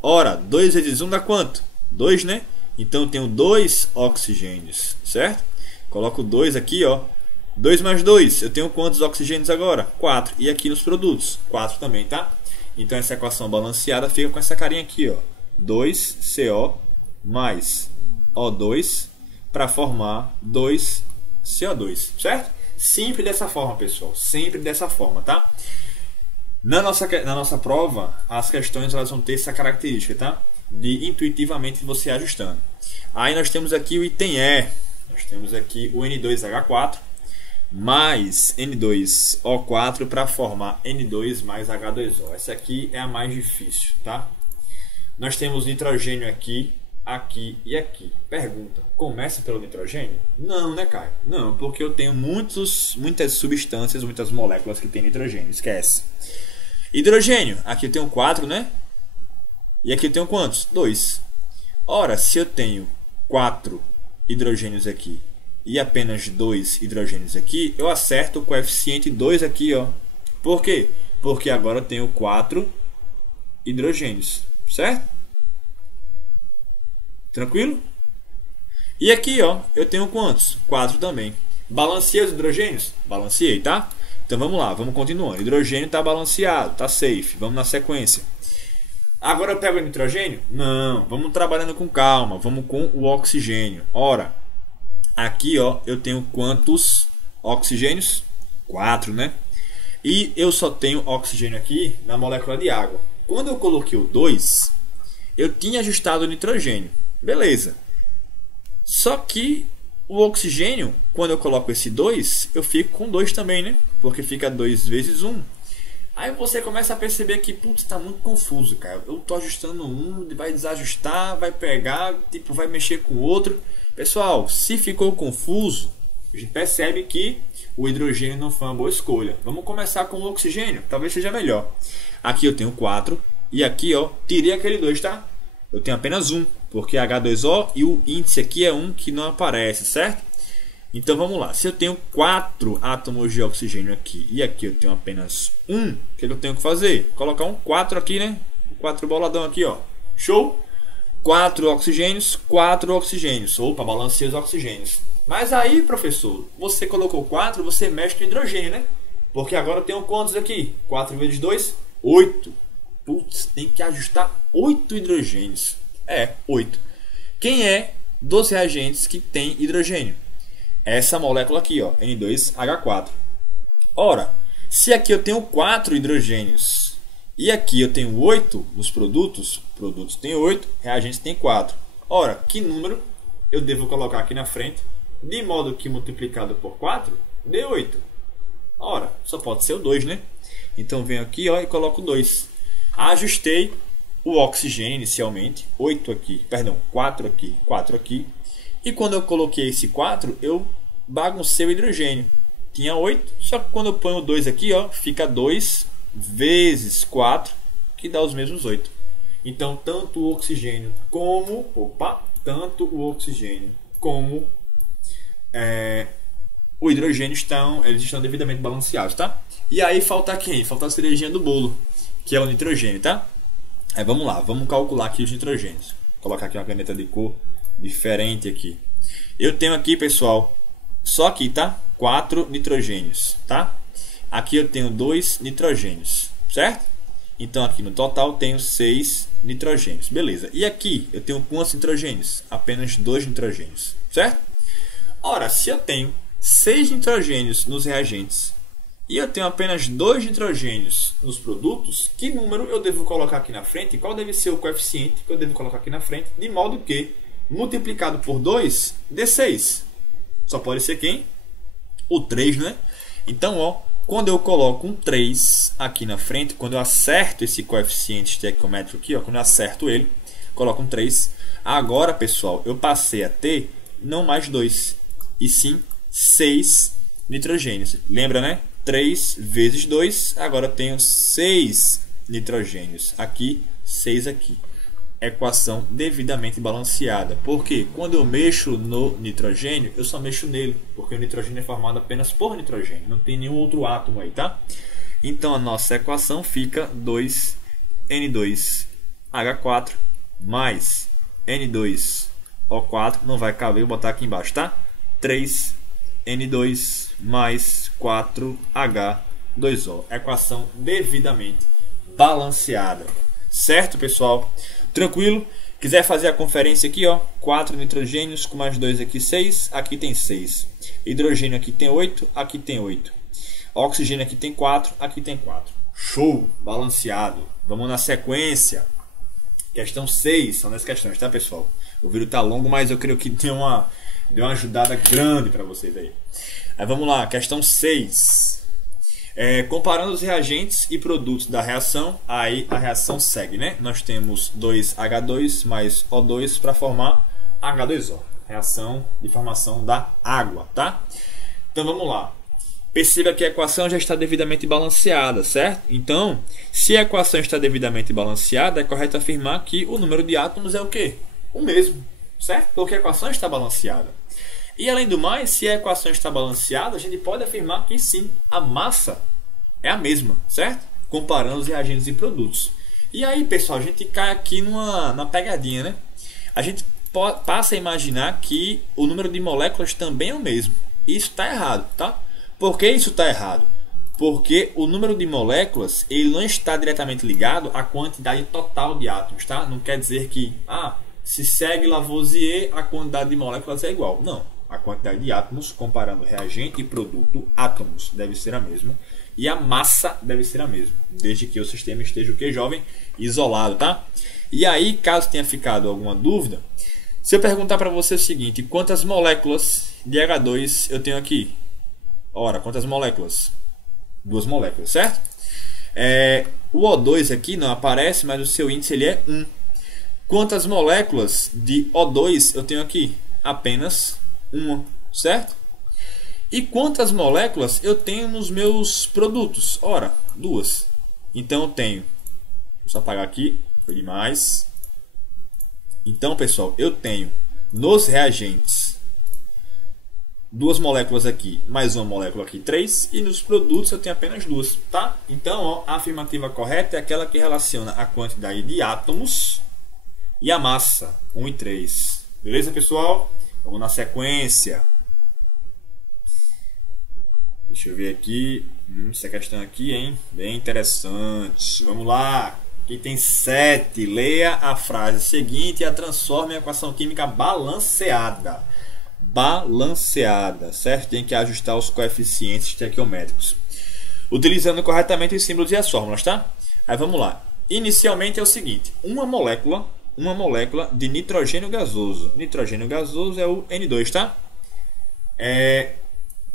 Ora, 2 vezes 1 dá quanto? 2, né? Então, eu tenho 2 oxigênios, certo? Coloco 2 aqui, ó. 2 mais 2, eu tenho quantos oxigênios agora? 4. E aqui nos produtos? 4 também, tá? Então, essa equação balanceada fica com essa carinha aqui, ó. 2CO mais O2 para formar 2CO2, certo? Sempre dessa forma, pessoal. Sempre dessa forma, tá? Na nossa prova, as questões elas vão ter essa característica, tá? De intuitivamente você ajustando. Aí nós temos aqui o item E. Nós temos aqui o N2H4 mais N2O4 para formar N2 mais H2O. Essa aqui é a mais difícil, tá? Nós temos nitrogênio aqui, aqui e aqui. Pergunta, começa pelo nitrogênio? Não, né, Caio? Não, porque eu tenho muitas substâncias, muitas moléculas que tem nitrogênio. Esquece. Hidrogênio, aqui eu tenho 4, né? E aqui eu tenho quantos? 2. Ora, se eu tenho 4 hidrogênios aqui e apenas 2 hidrogênios aqui, eu acerto o coeficiente 2 aqui, ó. Por quê? Porque agora eu tenho 4 hidrogênios, certo? Tranquilo? E aqui, ó, eu tenho quantos? 4 também. Balanceei os hidrogênios? Balanceei, tá? Então vamos lá, vamos continuando. Hidrogênio está balanceado, está safe. Vamos na sequência. Agora eu pego o nitrogênio? Não, vamos trabalhando com calma. Vamos com o oxigênio. Ora, aqui, ó, eu tenho quantos oxigênios? 4, né? E eu só tenho oxigênio aqui na molécula de água. Quando eu coloquei o 2, eu tinha ajustado o nitrogênio. Beleza. Só que o oxigênio, quando eu coloco esse 2, eu fico com 2 também, né? Porque fica 2 vezes 1. Aí você começa a perceber que, putz, está muito confuso, cara. Eu tô ajustando um, vai desajustar, vai pegar, tipo, vai mexer com o outro. Pessoal, se ficou confuso, a gente percebe que o hidrogênio não foi uma boa escolha. Vamos começar com o oxigênio, talvez seja melhor. Aqui eu tenho 4 e aqui, ó, tirei aquele 2, tá? Eu tenho apenas 1, porque H2O e o índice aqui é 1 que não aparece, certo? Então vamos lá, se eu tenho 4 átomos de oxigênio aqui e aqui eu tenho apenas 1, o que eu tenho que fazer? Colocar um 4 aqui, né? 4 boladão aqui, ó. Show? 4 oxigênios, 4 oxigênios. Opa, balancei os oxigênios. Mas aí, professor, você colocou 4, você mexe no hidrogênio, né? Porque agora eu tenho quantos aqui? 4 vezes 2, 8. Putz, tem que ajustar 8 hidrogênios. 8. Quem é dos reagentes que tem hidrogênio? Essa molécula aqui, ó, N2H4. Ora, se aqui eu tenho 4 hidrogênios e aqui eu tenho 8 nos produtos tem 8, reagentes tem 4. Ora, que número eu devo colocar aqui na frente, de modo que multiplicado por 4 dê 8? Ora, só pode ser o 2, né? Então venho aqui, ó, e coloco 2. Ajustei o oxigênio inicialmente, 8 aqui, perdão, 4 aqui, 4 aqui. E quando eu coloquei esse 4, eu baguncei o hidrogênio. Tinha 8, só que quando eu ponho o 2 aqui, ó, fica 2 vezes 4, que dá os mesmos 8. Então, tanto o oxigênio como o hidrogênio eles estão devidamente balanceados, tá? E aí falta quem? Falta a cerejinha do bolo, que é o nitrogênio, tá? Aí vamos lá, vamos calcular aqui os nitrogênios. Vou colocar aqui uma caneta de cor diferente aqui. Eu tenho aqui, pessoal, só aqui, tá? 4 nitrogênios, tá? Aqui eu tenho 2 nitrogênios, certo? Então aqui no total tenho 6 nitrogênios, beleza. E aqui eu tenho quantos nitrogênios? Apenas 2 nitrogênios, certo? Ora, se eu tenho 6 nitrogênios nos reagentes e eu tenho apenas 2 nitrogênios nos produtos, que número eu devo colocar aqui na frente? Qual deve ser o coeficiente que eu devo colocar aqui na frente? De modo que multiplicado por 2 dê 6. Só pode ser quem? O 3, né? Então, ó, quando eu coloco um 3 aqui na frente, quando eu acerto esse coeficiente estequiométrico aqui, ó, quando eu acerto ele, coloco um 3. Agora, pessoal, eu passei a ter não mais 2, e sim 6 nitrogênios. Lembra, né? 3 vezes 2, agora eu tenho 6 nitrogênios. Aqui, 6 aqui. Equação devidamente balanceada. Porque quando eu mexo no nitrogênio, eu só mexo nele, porque o nitrogênio é formado apenas por nitrogênio, não tem nenhum outro átomo aí, tá? Então a nossa equação fica 2N2H4 mais N2O4, não vai caber, vou botar aqui embaixo, tá? 3N2 mais 4H2O. Equação devidamente balanceada. Certo, pessoal? Tranquilo? Quiser fazer a conferência aqui, ó, 4 nitrogênios com mais 2 aqui, 6. Aqui tem 6. Hidrogênio aqui tem 8. Aqui tem 8. Oxigênio aqui tem 4. Aqui tem 4. Show! Balanceado. Vamos na sequência. Questão 6. São das questões, tá, pessoal? O vídeo tá longo, mas eu creio que deu uma ajudada grande para vocês aí. Aí vamos lá. Questão 6. Comparando os reagentes e produtos da reação, aí a reação segue, né? Nós temos 2H2 mais O2 para formar H2O. Reação de formação da água, tá? Então vamos lá. perceba que a equação já está devidamente balanceada, certo? Então, se a equação está devidamente balanceada, é correto afirmar que o número de átomos é o quê? O mesmo, certo? Porque a equação está balanceada. E além do mais, se a equação está balanceada, a gente pode afirmar que sim, a massa é a mesma, certo? Comparando os reagentes e produtos. E aí, pessoal, a gente cai aqui numa pegadinha, né? A gente passa a imaginar que o número de moléculas também é o mesmo. Isso está errado, tá? Por que isso está errado? Porque o número de moléculas ele não está diretamente ligado à quantidade total de átomos, tá? Não quer dizer que se segue Lavoisier, a quantidade de moléculas é igual. Não. A quantidade de átomos, comparando reagente e produto, átomos deve ser a mesma. E a massa deve ser a mesma. Desde que o sistema esteja o que, jovem? Isolado, tá? E aí, caso tenha ficado alguma dúvida, se eu perguntar para você o seguinte: quantas moléculas de H2 eu tenho aqui? Ora, quantas moléculas? 2 moléculas, certo? O O2 aqui não aparece, mas o seu índice ele é 1. Quantas moléculas de O2 eu tenho aqui? Apenas 1, certo? E quantas moléculas eu tenho nos meus produtos? Ora, 2. Então eu tenho, vou só apagar aqui, foi demais. Então, pessoal, eu tenho nos reagentes 2 moléculas aqui, mais uma molécula aqui, 3. E nos produtos eu tenho apenas 2, tá? Então, a afirmativa correta é aquela que relaciona a quantidade de átomos e a massa, 1 e 3. Beleza, pessoal? Vamos na sequência. Deixa eu ver aqui. Essa questão aqui, hein? Bem interessante. Vamos lá. Aqui tem 7. Leia a frase seguinte e a transforme em equação química balanceada. Balanceada, certo? Tem que ajustar os coeficientes estequiométricos, utilizando corretamente os símbolos e as fórmulas, tá? Aí vamos lá. Inicialmente é o seguinte: uma molécula de nitrogênio gasoso. Nitrogênio gasoso é o N2, tá?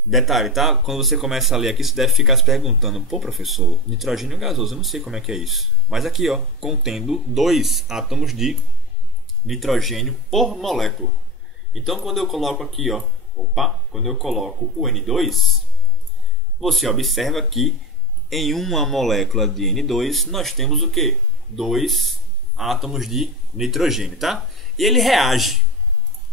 Detalhe, tá? Quando você começa a ler aqui, você deve ficar se perguntando: pô, professor, nitrogênio gasoso, eu não sei como é que é isso. Mas aqui, ó, contendo 2 átomos de nitrogênio por molécula. Então, quando eu coloco aqui, ó, quando eu coloco o N2, você observa que em uma molécula de N2 nós temos o quê? 2 átomos de nitrogênio, tá? E ele reage,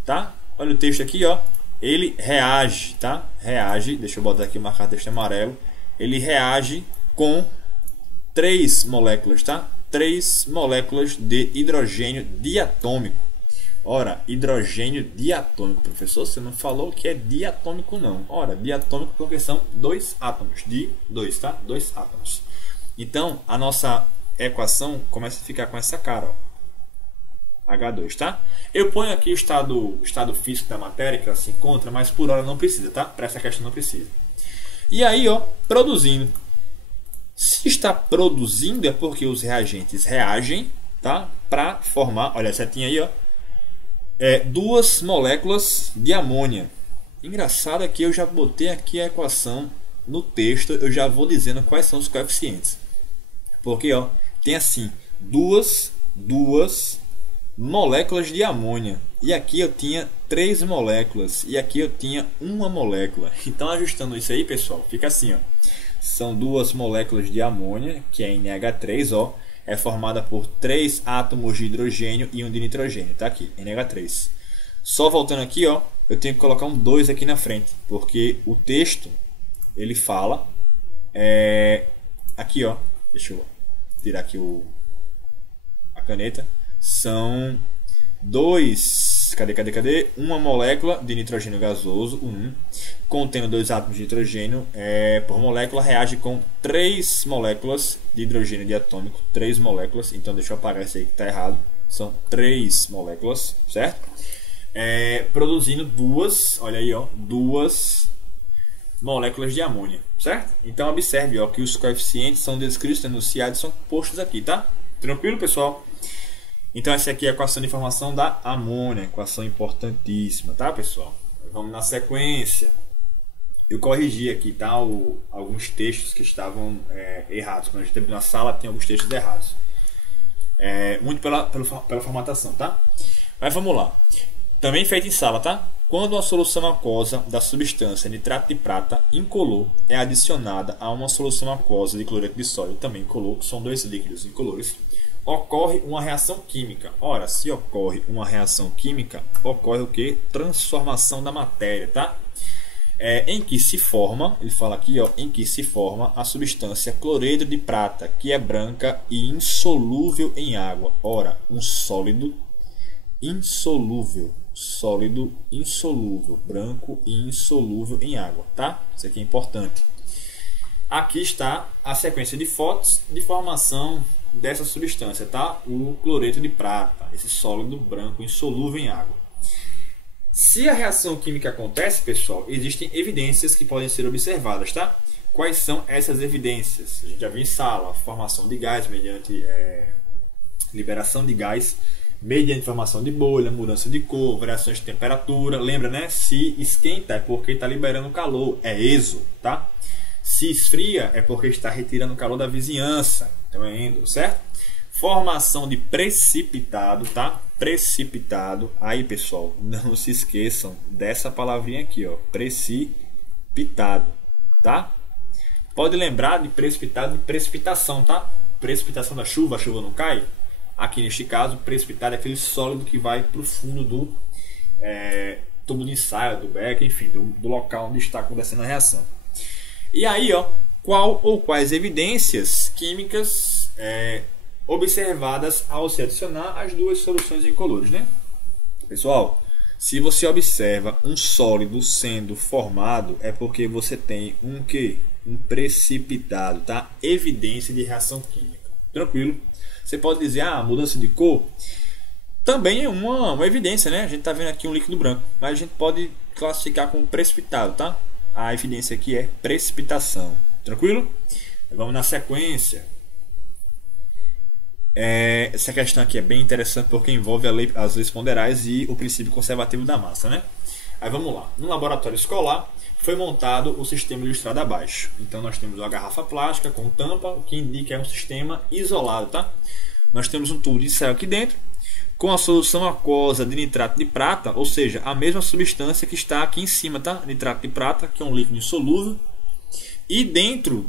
tá? Olha o texto aqui, ó. Ele reage, tá? Reage, deixa eu botar aqui, marcar texto amarelo. Ele reage com 3 moléculas, tá? 3 moléculas de hidrogênio diatômico. Ora, hidrogênio diatômico, professor, você não falou que é diatômico não. Ora, diatômico porque são 2 átomos, de 2, tá? 2 átomos. Então, a nossa equação começa a ficar com essa cara, ó. H2, tá? Eu ponho aqui o estado físico da matéria que ela se encontra, mas por hora não precisa, tá? Para essa questão não precisa. E aí, ó, produzindo. Se está produzindo é porque os reagentes reagem, tá? Para formar, olha a setinha aí, ó. 2 moléculas de amônia. Engraçado é que eu já botei aqui a equação no texto, eu já vou dizendo quais são os coeficientes. Porque, ó, tem assim, duas moléculas de amônia. E aqui eu tinha 3 moléculas. E aqui eu tinha 1 molécula. Então, ajustando isso aí, pessoal, fica assim, ó. São 2 moléculas de amônia, que é NH3, ó. É formada por 3 átomos de hidrogênio e 1 de nitrogênio. Tá aqui, NH3. Só voltando aqui, ó, eu tenho que colocar um 2 aqui na frente. Porque o texto, ele fala... aqui, ó. Deixa eu tirar aqui a caneta. São 2... Cadê? Uma molécula de nitrogênio gasoso, 1, contendo 2 átomos de hidrogênio por molécula, reage com 3 moléculas de hidrogênio diatômico. 3 moléculas. Então, deixa eu apagar isso aí que está errado. São 3 moléculas, certo? Produzindo 2, olha aí, ó, 2 moléculas de amônia, certo? Então, observe, ó, que os coeficientes são descritos, enunciados, são postos aqui, tá? Tranquilo, pessoal? Então, essa aqui é a equação de formação da amônia, equação importantíssima, tá, pessoal? Vamos na sequência. Eu corrigi aqui, tá, alguns textos que estavam errados. Quando a gente teve na sala, tem alguns textos errados. Muito pela formatação, tá? Mas vamos lá. Também feito em sala, tá? Quando uma solução aquosa da substância nitrato de prata incolor é adicionada a uma solução aquosa de cloreto de sódio também incolor, que são dois líquidos incolores, ocorre uma reação química. Ora, se ocorre uma reação química, ocorre o que? Transformação da matéria, tá? Em que se forma, ele fala aqui, ó, em que se forma a substância cloreto de prata, que é branca e insolúvel em água. Ora, um sólido insolúvel, branco e insolúvel em água, tá? Isso aqui é importante. Aqui está a sequência de fotos de formação dessa substância, tá? O cloreto de prata, esse sólido branco insolúvel em água. Se a reação química acontece, pessoal, existem evidências que podem ser observadas, tá? Quais são essas evidências? A gente já viu em sala, formação de gás mediante liberação de gás, mediante formação de bolha, mudança de cor, variações de temperatura. Lembra, né? Se esquenta é porque está liberando calor, é ESO, tá? Se esfria é porque está retirando o calor da vizinhança, então é endo, certo? Formação de precipitado, tá? Precipitado. Aí, pessoal, não se esqueçam dessa palavrinha aqui, ó, precipitado, tá? Pode lembrar de precipitado e precipitação, tá? Precipitação da chuva, a chuva não cai. Aqui neste caso, precipitado é aquele sólido que vai para o fundo do tubo de ensaio, do becker, enfim, do local onde está acontecendo a reação. E aí, ó, qual ou quais evidências químicas observadas ao se adicionar as duas soluções incolores, né? Pessoal, se você observa um sólido sendo formado, é porque você tem um precipitado, tá? Evidência de reação química. Tranquilo? Você pode dizer, mudança de cor também é uma evidência, né? A gente está vendo aqui um líquido branco, mas a gente pode classificar como precipitado, tá? A evidência aqui é precipitação. Tranquilo? Vamos na sequência. Essa questão aqui é bem interessante porque envolve as leis ponderais e o princípio conservativo da massa, né? Aí vamos lá. No laboratório escolar foi montado o sistema ilustrado abaixo. Então nós temos uma garrafa plástica com tampa, o que indica que é um sistema isolado, tá? Nós temos um tubo de ensaio aqui dentro com a solução aquosa de nitrato de prata, ou seja, a mesma substância que está aqui em cima, tá? Nitrato de prata, que é um líquido insolúvel. E dentro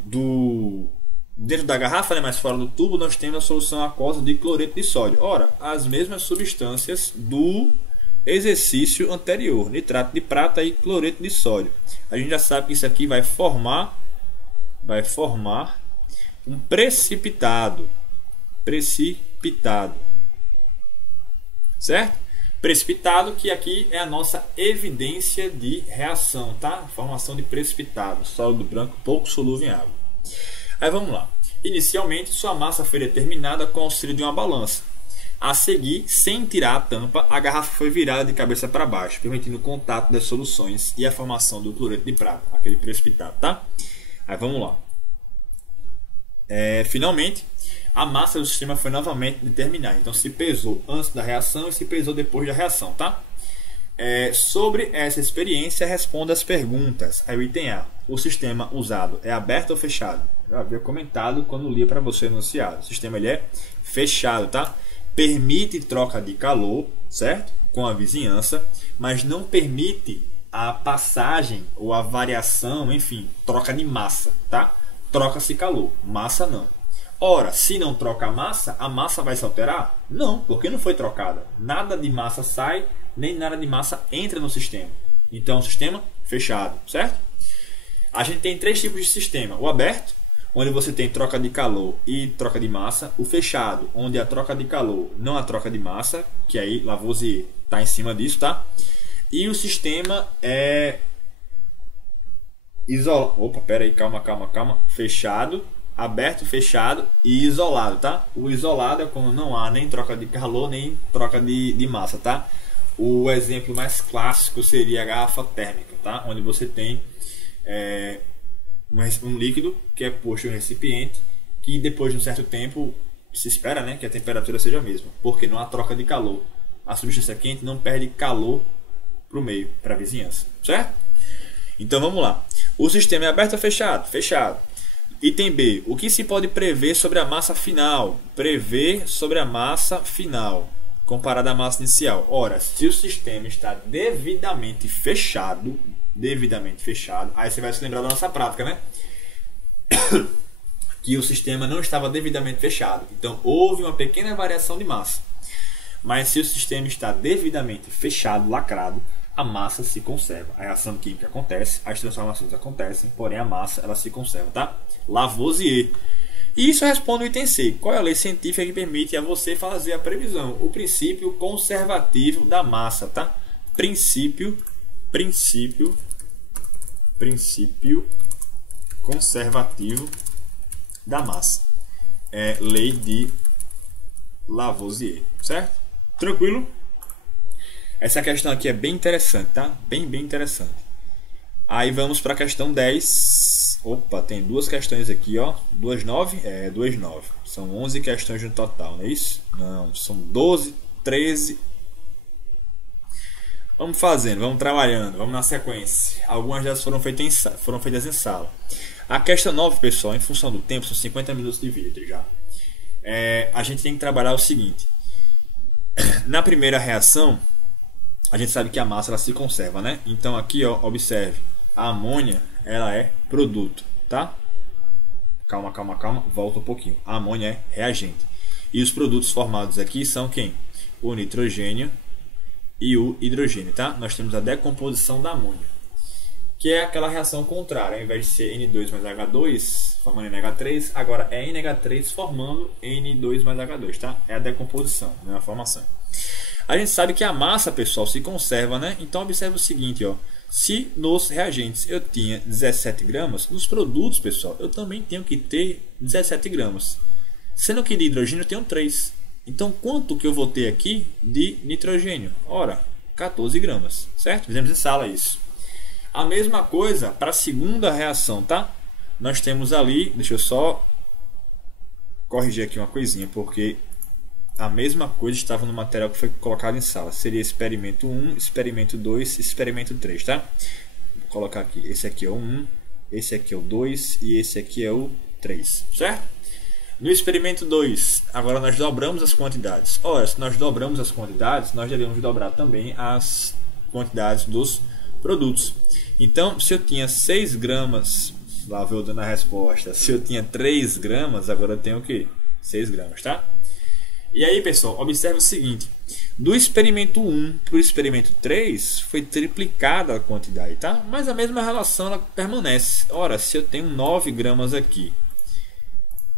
da garrafa, né, mais fora do tubo, nós temos a solução aquosa de cloreto de sódio. Ora, as mesmas substâncias do exercício anterior, nitrato de prata e cloreto de sódio. A gente já sabe que isso aqui vai formar um precipitado, certo? Precipitado, que aqui é a nossa evidência de reação, tá? Formação de precipitado, sólido branco pouco solúvel em água. Aí vamos lá. Inicialmente, sua massa foi determinada com o auxílio de uma balança. A seguir, sem tirar a tampa, a garrafa foi virada de cabeça para baixo, permitindo o contato das soluções e a formação do cloreto de prata, aquele precipitado, tá? Aí vamos lá. Finalmente, a massa do sistema foi novamente determinada. Então, se pesou antes da reação e se pesou depois da reação, tá? Sobre essa experiência, responda as perguntas. Aí o item A. O sistema usado é aberto ou fechado? Eu havia comentado quando lia para você enunciado. O sistema ele é fechado, tá? Permite troca de calor, certo? Com a vizinhança, mas não permite a passagem ou a variação, enfim, troca de massa, tá? Troca-se calor, massa não. Ora, se não troca a massa vai se alterar? Não, porque não foi trocada. Nada de massa sai, nem nada de massa entra no sistema. Então, sistema fechado, certo? A gente tem três tipos de sistema. O aberto, onde você tem troca de calor e troca de massa. O fechado, onde a troca de calor não a troca de massa, que aí Lavoisier está em cima disso, tá? E o sistema é isolado. Opa, pera aí, calma. Fechado, aberto, fechado e isolado, tá? O isolado é quando não há nem troca de calor, nem troca de massa, tá? O exemplo mais clássico seria a garrafa térmica, tá? Onde você tem um líquido que é posto em um recipiente que depois de um certo tempo se espera, né, que a temperatura seja a mesma, porque não há troca de calor. A substância quente não perde calor para o meio, para a vizinhança, certo? Então vamos lá. O sistema é aberto ou fechado? Fechado. Item B. O que se pode prever sobre a massa final? Prever sobre a massa final. comparado à massa inicial. Ora, se o sistema está devidamente fechado, aí você vai se lembrar da nossa prática, né? Que o sistema não estava devidamente fechado. Então, houve uma pequena variação de massa. Mas se o sistema está devidamente fechado, lacrado, a massa se conserva. A reação química acontece, as transformações acontecem, porém a massa ela se conserva, tá? Lavoisier. E isso responde ao item C. Qual é a lei científica que permite a você fazer a previsão? O princípio conservativo da massa, tá? Princípio conservativo da massa. É lei de Lavoisier, certo? Tranquilo? Essa questão aqui é bem interessante, tá? Bem interessante. Aí vamos para a questão 10. Opa, tem duas questões aqui, ó. 2, 9? É, 2, 9. São 11 questões no total, não é isso? Não, são 12, 13. Vamos fazendo, vamos trabalhando, vamos na sequência. Algumas delas foram feitas em sala. A questão 9, pessoal, em função do tempo, são 50 minutos de vídeo já. A gente tem que trabalhar o seguinte. Na primeira reação, a gente sabe que a massa ela se conserva, né? Então aqui, ó, observe, a amônia ela é produto, tá? Calma, volta um pouquinho. A amônia é reagente. E os produtos formados aqui são quem? O nitrogênio e o hidrogênio, tá? Nós temos a decomposição da amônia, que é aquela reação contrária. Ao invés de ser N2 mais H2 formando NH3, agora é NH3 formando N2 mais H2, tá? É a decomposição, não é a formação. A gente sabe que a massa, pessoal, se conserva, né? Então observe o seguinte, ó. Se nos reagentes eu tinha 17 gramas, nos produtos, pessoal, eu também tenho que ter 17 gramas. Sendo que de hidrogênio eu tenho 3. Então quanto que eu vou ter aqui de nitrogênio? Ora, 14 gramas, certo? Fizemos em sala isso. A mesma coisa para a segunda reação, tá? Nós temos ali, deixa eu só corrigir aqui uma coisinha, porque a mesma coisa estava no material que foi colocado em sala. Seria experimento 1, experimento 2, experimento 3, tá? Vou colocar aqui, esse aqui é o 1, esse aqui é o 2 e esse aqui é o 3, certo? No experimento 2, agora nós dobramos as quantidades. Ora, se nós dobramos as quantidades, nós devemos dobrar também as quantidades dos produtos. Então, se eu tinha 6 gramas, lá vou dando a resposta, se eu tinha 3 gramas, agora eu tenho o que? 6 gramas, tá? E aí, pessoal, observe o seguinte, do experimento 1 para o experimento 3, foi triplicada a quantidade, tá? Mas a mesma relação ela permanece. Ora, se eu tenho 9 gramas aqui,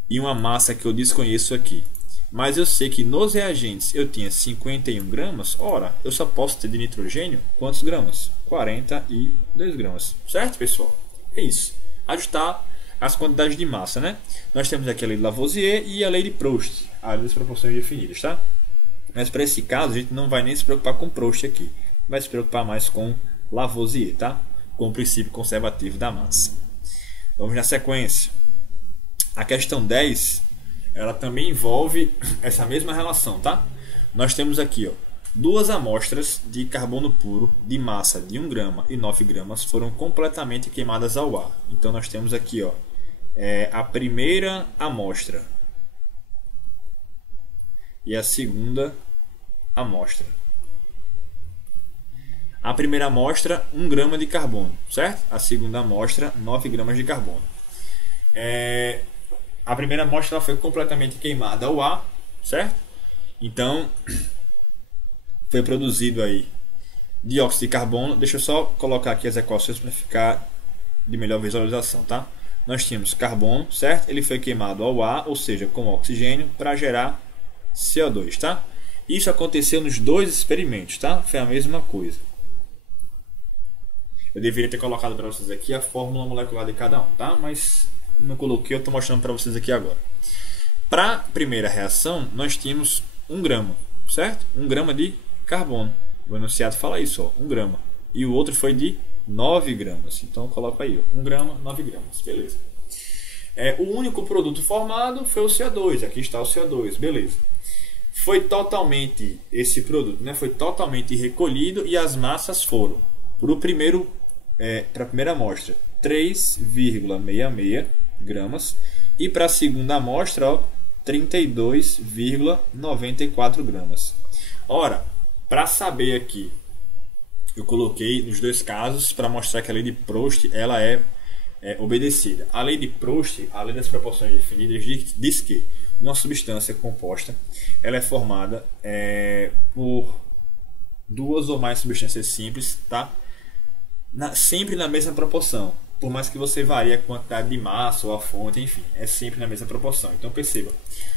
e uma massa que eu desconheço aqui, mas eu sei que nos reagentes eu tinha 51 gramas, ora, eu só posso ter de nitrogênio quantos gramas? 42 gramas, certo, pessoal? É isso. Ajustar as quantidades de massa, né? Nós temos aqui a lei de Lavoisier e a lei de Proust, a lei das proporções definidas, tá? Mas para esse caso a gente não vai nem se preocupar com Proust aqui, vai se preocupar mais com Lavoisier, tá? Com o princípio conservativo da massa. Vamos na sequência. A questão 10, ela também envolve essa mesma relação, tá? Nós temos aqui, ó, 2 amostras de carbono puro de massa de 1 grama e 9 gramas foram completamente queimadas ao ar. Então nós temos aqui, ó, a primeira amostra e a segunda amostra. A primeira amostra, 1 grama de carbono, certo? A segunda amostra, 9 gramas de carbono. A primeira amostra ela foi completamente queimada ao ar, certo? Então foi produzido aí dióxido de carbono. Deixa eu só colocar aqui as equações para ficar de melhor visualização, tá? Nós tínhamos carbono, certo? Ele foi queimado ao ar, ou seja, com oxigênio, para gerar CO2, tá? Isso aconteceu nos 2 experimentos, tá? Foi a mesma coisa. Eu deveria ter colocado para vocês aqui a fórmula molecular de cada um, tá? Mas não coloquei, eu estou mostrando para vocês aqui agora. Para a primeira reação, nós tínhamos 1 grama, certo? 1 grama de carbono. O enunciado fala isso, ó, 1 grama. E o outro foi de 9 gramas. Então eu coloco aí, ó, 1 grama, 9 gramas. Beleza. O único produto formado foi o CO2. Aqui está o CO2. Beleza. Foi totalmente, esse produto, né, foi totalmente recolhido e as massas foram para a primeira amostra 3,66 gramas e para a segunda amostra, ó, 32,94 gramas. Ora, para saber aqui, eu coloquei nos dois casos para mostrar que a lei de Proust ela é obedecida. A lei de Proust, a lei das proporções definidas, diz que uma substância composta ela é formada por duas ou mais substâncias simples, tá? Sempre na mesma proporção. Por mais que você varie a quantidade de massa ou a fonte, enfim, é sempre na mesma proporção. Então perceba,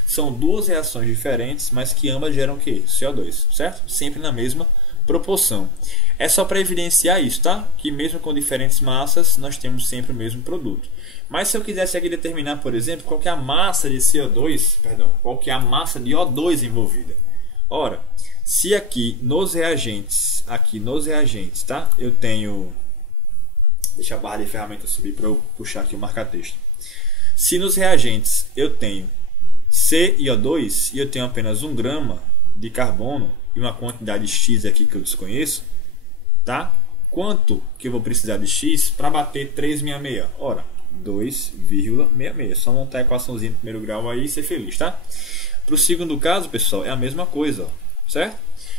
são duas reações diferentes, mas que ambas geram o quê? CO2, certo? Sempre na mesma proporção. É só para evidenciar isso, tá? Que mesmo com diferentes massas, nós temos sempre o mesmo produto. Mas se eu quisesse aqui determinar, por exemplo, qual que é a massa de CO2, qual que é a massa de O2 envolvida. Ora, se aqui nos reagentes, tá? Eu tenho... Deixa a barra de ferramenta subir para eu puxar aqui o marca-texto. Se nos reagentes eu tenho C e O2 e eu tenho apenas 1 grama de carbono e uma quantidade X aqui que eu desconheço, tá? Quanto que eu vou precisar de X para bater 366? Ora, 2,66. Só montar a equaçãozinha de primeiro grau aí e ser feliz, tá? Para o segundo caso, pessoal, é a mesma coisa, ó, certo?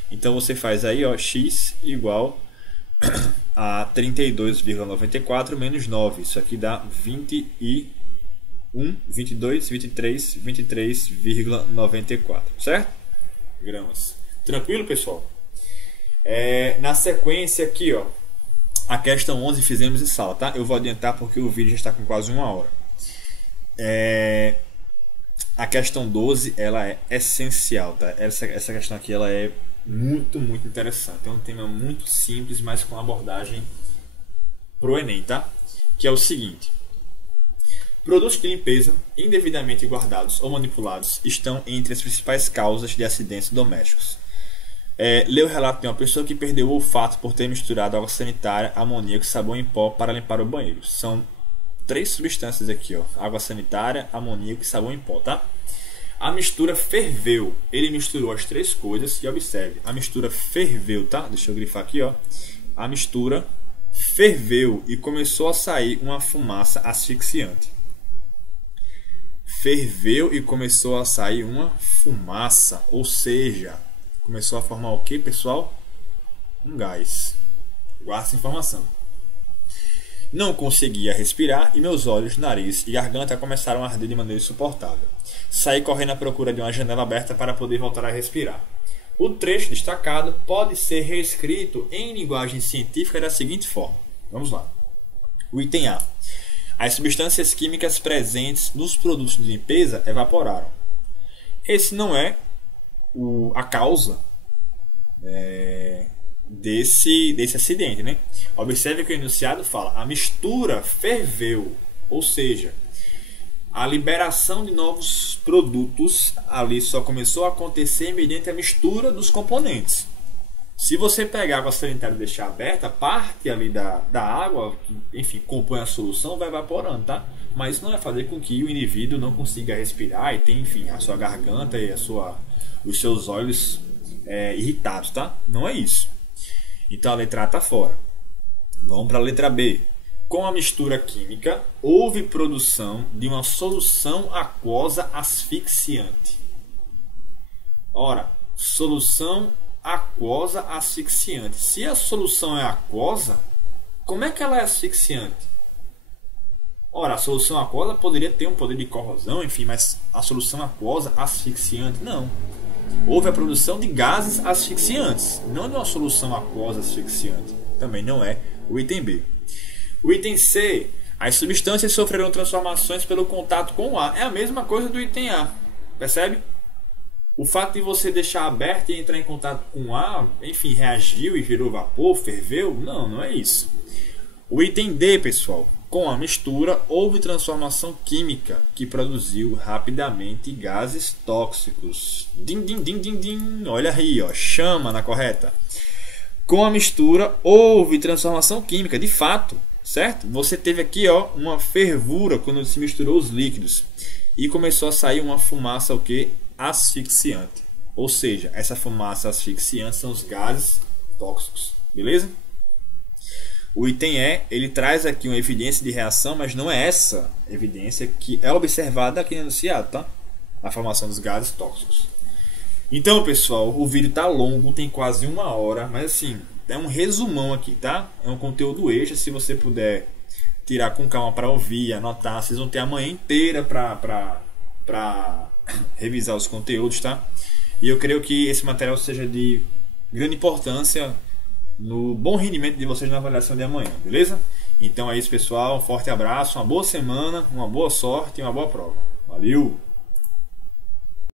Então você faz aí, ó, X igual a 32,94 menos 9. Isso aqui dá 21, 22, 23, 23,94, certo? Gramas. Tranquilo, pessoal? Na sequência aqui, ó, a questão 11 fizemos em sala, tá? Eu vou adiantar porque o vídeo já está com quase 1 hora. A questão 12, ela é essencial, tá? Essa questão aqui, ela é muito interessante. É um tema muito simples, mas com abordagem pro Enem, tá? Que é o seguinte: produtos de limpeza indevidamente guardados ou manipulados estão entre as principais causas de acidentes domésticos. Lê o relato de uma pessoa que perdeu o olfato por ter misturado água sanitária, amoníaco e sabão em pó para limpar o banheiro. São 3 substâncias aqui, ó: água sanitária, amoníaco e sabão em pó, tá? A mistura ferveu. Ele misturou as 3 coisas e observe, a mistura ferveu, tá? Deixa eu grifar aqui, ó. A mistura ferveu e começou a sair uma fumaça asfixiante. Ferveu e começou a sair uma fumaça, ou seja, começou a formar o que, pessoal? Um gás. Guarda essa informação. Não conseguia respirar e meus olhos, nariz e garganta começaram a arder de maneira insuportável. Saí correndo à procura de uma janela aberta para poder voltar a respirar. O trecho destacado pode ser reescrito em linguagem científica da seguinte forma. Vamos lá. O item A. As substâncias químicas presentes nos produtos de limpeza evaporaram. Esse não é a causa desse acidente, né? Observe que o enunciado fala: a mistura ferveu, ou seja, a liberação de novos produtos ali só começou a acontecer mediante a mistura dos componentes. Se você pegar a água sanitária e deixar aberta, parte ali da água que, enfim, compõe a solução, vai evaporando, tá? Mas isso não vai fazer com que o indivíduo não consiga respirar e tenha, enfim, a sua garganta e os seus olhos irritados, tá? Não é isso. Então a letra A está fora. Vamos para a letra B. Com a mistura química, houve produção de uma solução aquosa asfixiante. Ora, solução aquosa asfixiante. Se a solução é aquosa, como é que ela é asfixiante? Ora, a solução aquosa poderia ter um poder de corrosão, enfim, mas a solução aquosa asfixiante, não. Houve a produção de gases asfixiantes, não de uma solução aquosa asfixiante. Também não é o item B. O item C, as substâncias sofreram transformações pelo contato com o ar. É a mesma coisa do item A, percebe? O fato de você deixar aberto e entrar em contato com o ar, enfim, reagiu e virou vapor, ferveu? Não, não é isso. O item D, pessoal, com a mistura houve transformação química que produziu rapidamente gases tóxicos. Din, din, din, din, din. Olha aí, ó, chama na correta. Com a mistura houve transformação química, de fato, certo? Você teve aqui, ó, uma fervura quando se misturou os líquidos e começou a sair uma fumaça, o que? Asfixiante. Ou seja, essa fumaça asfixiante são os gases tóxicos, beleza? O item E, ele traz aqui uma evidência de reação, mas não é essa evidência que é observada aqui no enunciado, tá? a formação dos gases tóxicos. Então, pessoal, o vídeo tá longo, tem quase 1 hora, mas assim, é um resumão aqui, tá? É um conteúdo extra, se você puder tirar com calma para ouvir, anotar, vocês vão ter a manhã inteira para revisar os conteúdos, tá? E eu creio que esse material seja de grande importância no bom rendimento de vocês na avaliação de amanhã, beleza? Então é isso, pessoal, um forte abraço, uma boa semana, uma boa sorte e uma boa prova. Valeu!